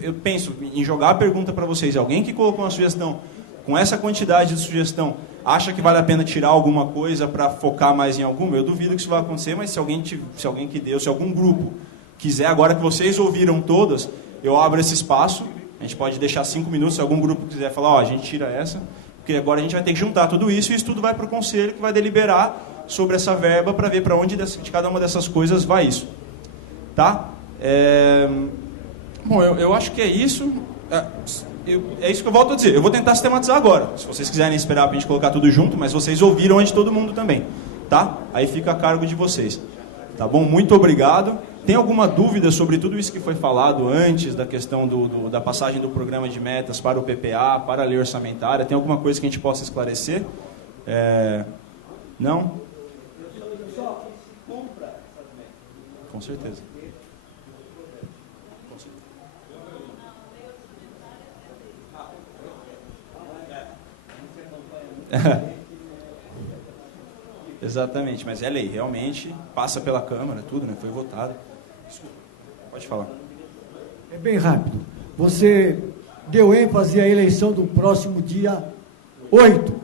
eu penso em jogar a pergunta para vocês, alguém que colocou uma sugestão, com essa quantidade de sugestão, acha que vale a pena tirar alguma coisa para focar mais em alguma? Eu duvido que isso vai acontecer, mas se alguém que deu, se algum grupo quiser, agora que vocês ouviram todas, eu abro esse espaço, a gente pode deixar 5 minutos, se algum grupo quiser falar, a gente tira essa, porque agora a gente vai ter que juntar tudo isso, e isso tudo vai para o Conselho, que vai deliberar sobre essa verba para ver para onde de cada uma dessas coisas vai isso. Tá? Bom, eu acho que é isso. É isso que eu volto a dizer. Eu vou tentar sistematizar agora. Se vocês quiserem esperar para a gente colocar tudo junto, mas vocês ouviram antes de todo mundo também. Tá? Aí fica a cargo de vocês. Tá bom? Muito obrigado. Tem alguma dúvida sobre tudo isso que foi falado antes, da questão da passagem do programa de metas para o PPA, para a lei orçamentária? Tem alguma coisa que a gente possa esclarecer? Não? Com certeza. Exatamente, mas é lei, realmente passa pela Câmara, tudo, né? Foi votado. Desculpa, pode falar. É bem rápido. Você deu ênfase à eleição do próximo dia 8.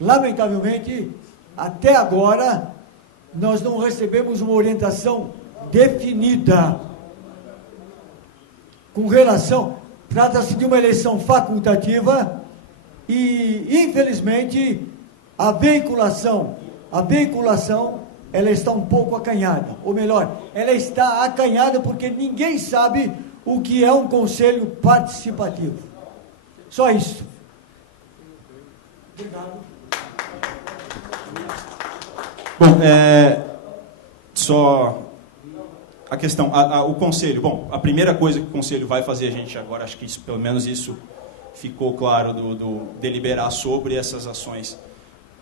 Lamentavelmente, até agora, nós não recebemos uma orientação definida com relação, trata-se de uma eleição facultativa e, infelizmente, a veiculação, ela está um pouco acanhada, ou melhor, ela está acanhada porque ninguém sabe o que é um conselho participativo. Só isso. Obrigado. Bom, só a questão, o conselho. Bom, a primeira coisa que o conselho vai fazer, a gente agora, acho que isso, pelo menos isso ficou claro do deliberar sobre essas ações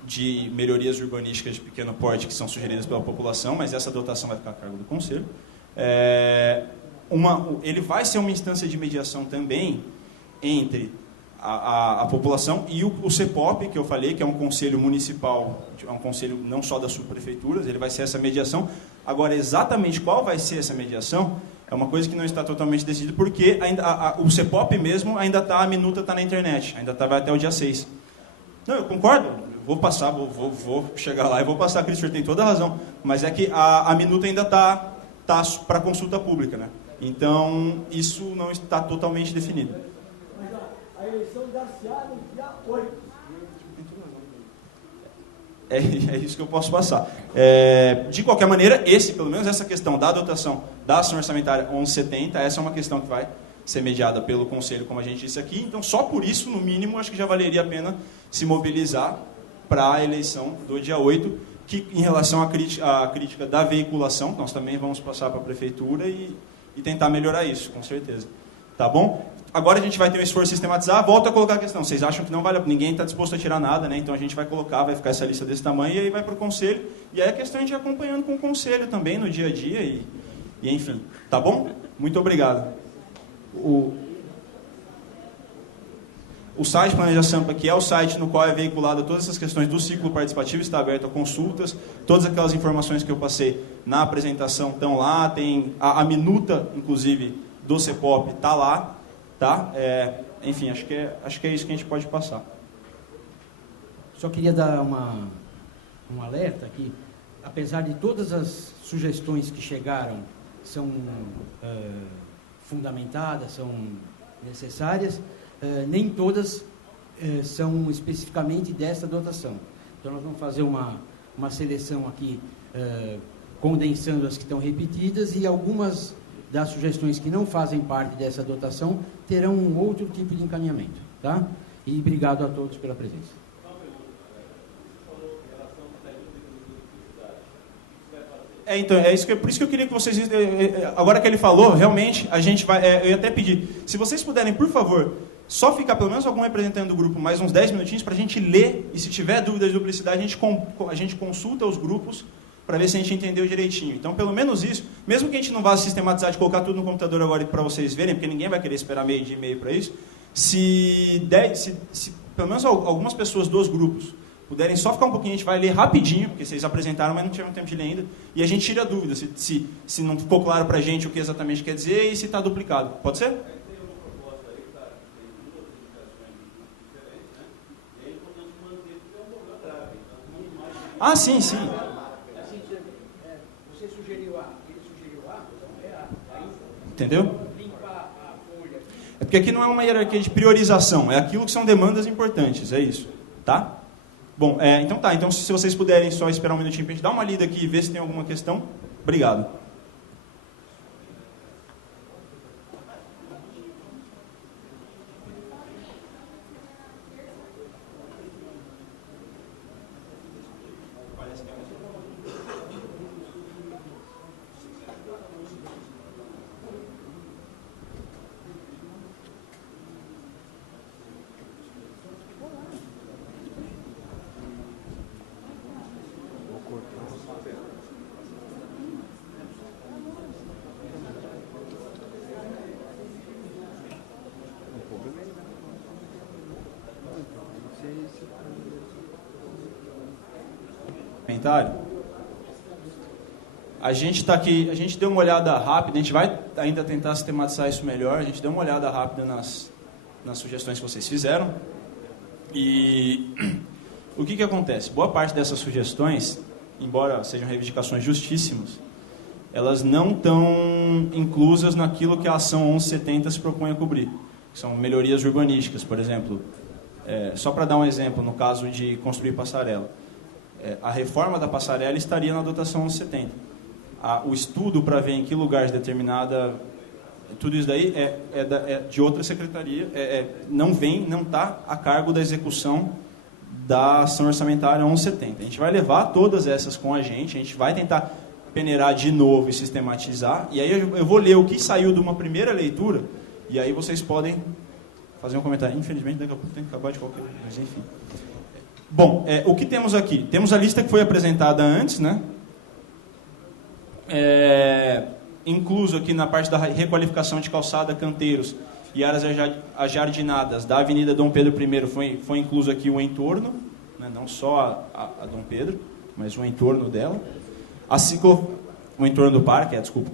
de melhorias urbanísticas de pequeno porte que são sugeridas pela população, mas essa dotação vai ficar a cargo do Conselho. Ele vai ser uma instância de mediação também entre a população e o CEPOP, que eu falei, que é um conselho municipal, é um conselho não só das subprefeituras, ele vai ser essa mediação. Agora, exatamente qual vai ser essa mediação é uma coisa que não está totalmente decidida, porque ainda, o CEPOP mesmo ainda está, a minuta está na internet, ainda vai até o dia 6. Não, eu concordo, vou passar, vou chegar lá e vou passar, Cristian tem toda a razão, mas é que a minuta ainda está para consulta pública, né? Então, isso não está totalmente definido. Mas a eleição dar-se-á no dia 8. É isso que eu posso passar. De qualquer maneira, pelo menos essa questão da dotação da ação orçamentária 1170, essa é uma questão que vai ser mediada pelo Conselho, como a gente disse aqui. Então, só por isso, no mínimo, acho que já valeria a pena se mobilizar para a eleição do dia 8, que, em relação à crítica da veiculação, nós também vamos passar para a Prefeitura e tentar melhorar isso, com certeza. Tá bom? Agora a gente vai ter um esforço sistematizar. Volto a colocar a questão. Vocês acham que não vale a pena? Ninguém está disposto a tirar nada, né? Então a gente vai colocar, vai ficar essa lista desse tamanho e aí vai para o Conselho. E aí a questão é a gente ir acompanhando com o Conselho também no dia a dia e enfim. Tá bom? Muito obrigado. O site Planeja Sampa, que é o site no qual é veiculada todas essas questões do ciclo participativo, está aberto a consultas. Todas aquelas informações que eu passei na apresentação estão lá. Tem a minuta, inclusive, do CEPOP está lá. Tá? Enfim, acho que é isso que a gente pode passar. Só queria dar um alerta aqui. Apesar de todas as sugestões que chegaram são fundamentadas, são necessárias, nem todas são especificamente dessa dotação. Então, nós vamos fazer uma seleção aqui, condensando as que estão repetidas, e algumas das sugestões que não fazem parte dessa dotação terão um outro tipo de encaminhamento. Tá? E obrigado a todos pela presença. Então, por isso que eu queria que vocês... Agora que ele falou, realmente, a gente vai... eu ia até pedir, se vocês puderem, por favor, só ficar pelo menos algum representante do grupo mais uns 10 minutinhos para a gente ler, e se tiver dúvidas de duplicidade, a gente consulta os grupos para ver se a gente entendeu direitinho. Então, pelo menos isso, mesmo que a gente não vá sistematizar de colocar tudo no computador agora para vocês verem, porque ninguém vai querer esperar meio dia e meio para isso, se pelo menos algumas pessoas dos grupos puderem só ficar um pouquinho, a gente vai ler rapidinho, porque vocês apresentaram, mas não tiveram tempo de ler ainda, e a gente tira dúvidas, se não ficou claro para a gente o que exatamente quer dizer e se está duplicado. Pode ser? Ah, sim, sim. Você sugeriu A, ele sugeriu A, então é A. Entendeu? É porque aqui não é uma hierarquia de priorização, é aquilo que são demandas importantes, é isso, tá? Bom, então tá, então se vocês puderem só esperar um minutinho para a gente dar uma lida aqui e ver se tem alguma questão, obrigado. A gente está aqui, a gente deu uma olhada rápida, a gente vai ainda tentar sistematizar isso melhor, a gente deu uma olhada rápida nas sugestões que vocês fizeram. E o que acontece? Boa parte dessas sugestões, embora sejam reivindicações justíssimas, elas não estão inclusas naquilo que a ação 1170 se propõe a cobrir, que são melhorias urbanísticas, por exemplo. Só para dar um exemplo, no caso de construir passarela. A reforma da passarela estaria na dotação 1170. O estudo para ver em que lugar determinada, tudo isso daí é de outra secretaria, não está a cargo da execução da ação orçamentária 1170. A gente vai levar todas essas com a gente vai tentar peneirar de novo e sistematizar, e aí eu vou ler o que saiu de uma primeira leitura, e aí vocês podem fazer um comentário. Infelizmente, daqui a pouco tem que acabar de qualquer coisa, mas enfim. Bom, o que temos aqui? Temos a lista que foi apresentada antes, né? Incluso aqui na parte da requalificação de calçada, canteiros e áreas ajardinadas da Avenida Dom Pedro I, foi incluso aqui o entorno, né? Não só a Dom Pedro, mas o entorno dela. O entorno do parque, desculpa.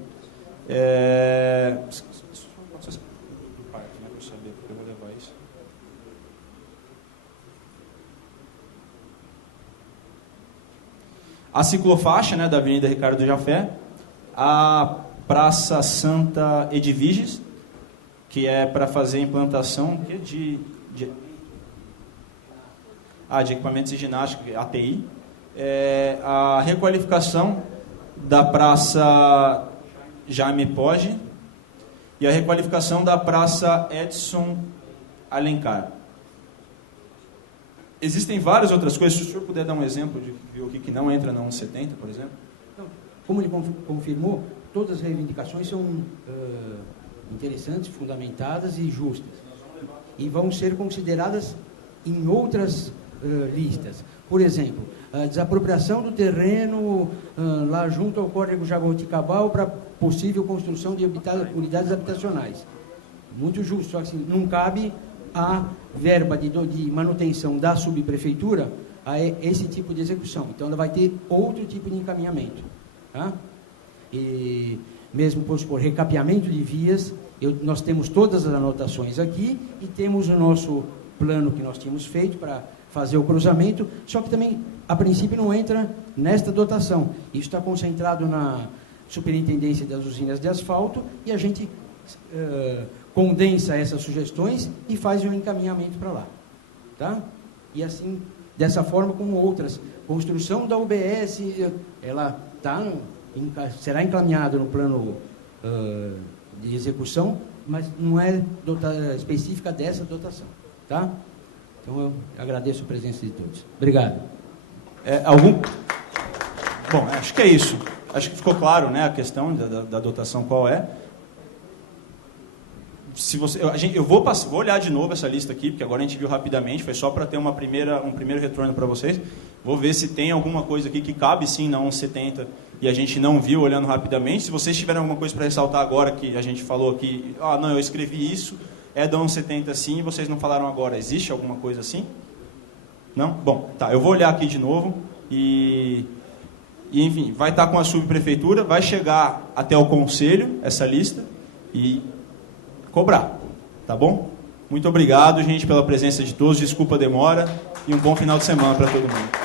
A ciclofaixa, né, da Avenida Ricardo Jafé, a Praça Santa Edviges, que é para fazer implantação de equipamentos de ginástica, ATI, a requalificação da Praça Jaime Poggi e a requalificação da Praça Edson Alencar. Existem várias outras coisas. Se o senhor puder dar um exemplo de ver o que não entra na 1170, por exemplo. Então, como ele confirmou, todas as reivindicações são interessantes, fundamentadas e justas. E vão ser consideradas em outras listas. Por exemplo, a desapropriação do terreno lá junto ao Córrego Jaboticabal para possível construção de unidades habitacionais. Muito justo, só que assim, não cabe a verba de manutenção da subprefeitura a esse tipo de execução. Então, ela vai ter outro tipo de encaminhamento. Tá? E mesmo por recapeamento de vias, nós temos todas as anotações aqui e temos o nosso plano que nós tínhamos feito para fazer o cruzamento, só que também, a princípio, não entra nesta dotação. Isso está concentrado na Superintendência das Usinas de Asfalto e a gente condensa essas sugestões e faz um encaminhamento para lá. tá? E assim, dessa forma como outras. Construção da UBS, ela será encaminhada no plano de execução, mas não é específica dessa dotação, tá? Então eu agradeço a presença de todos. Obrigado. Bom, acho que é isso. Acho que ficou claro, né, a questão da dotação qual é. Se você, eu vou olhar de novo essa lista aqui, porque agora a gente viu rapidamente, foi só para ter um primeiro retorno para vocês. Vou ver se tem alguma coisa aqui que cabe sim na 1170 e a gente não viu olhando rapidamente. Se vocês tiverem alguma coisa para ressaltar agora que a gente falou aqui, não, eu escrevi isso, é da 1170 sim, e vocês não falaram agora. Existe alguma coisa assim? Não? Bom, tá, eu vou olhar aqui de novo e enfim, vai estar com a subprefeitura, vai chegar até o conselho essa lista e cobrar, tá bom? Muito obrigado, gente, pela presença de todos, desculpa a demora e um bom final de semana para todo mundo.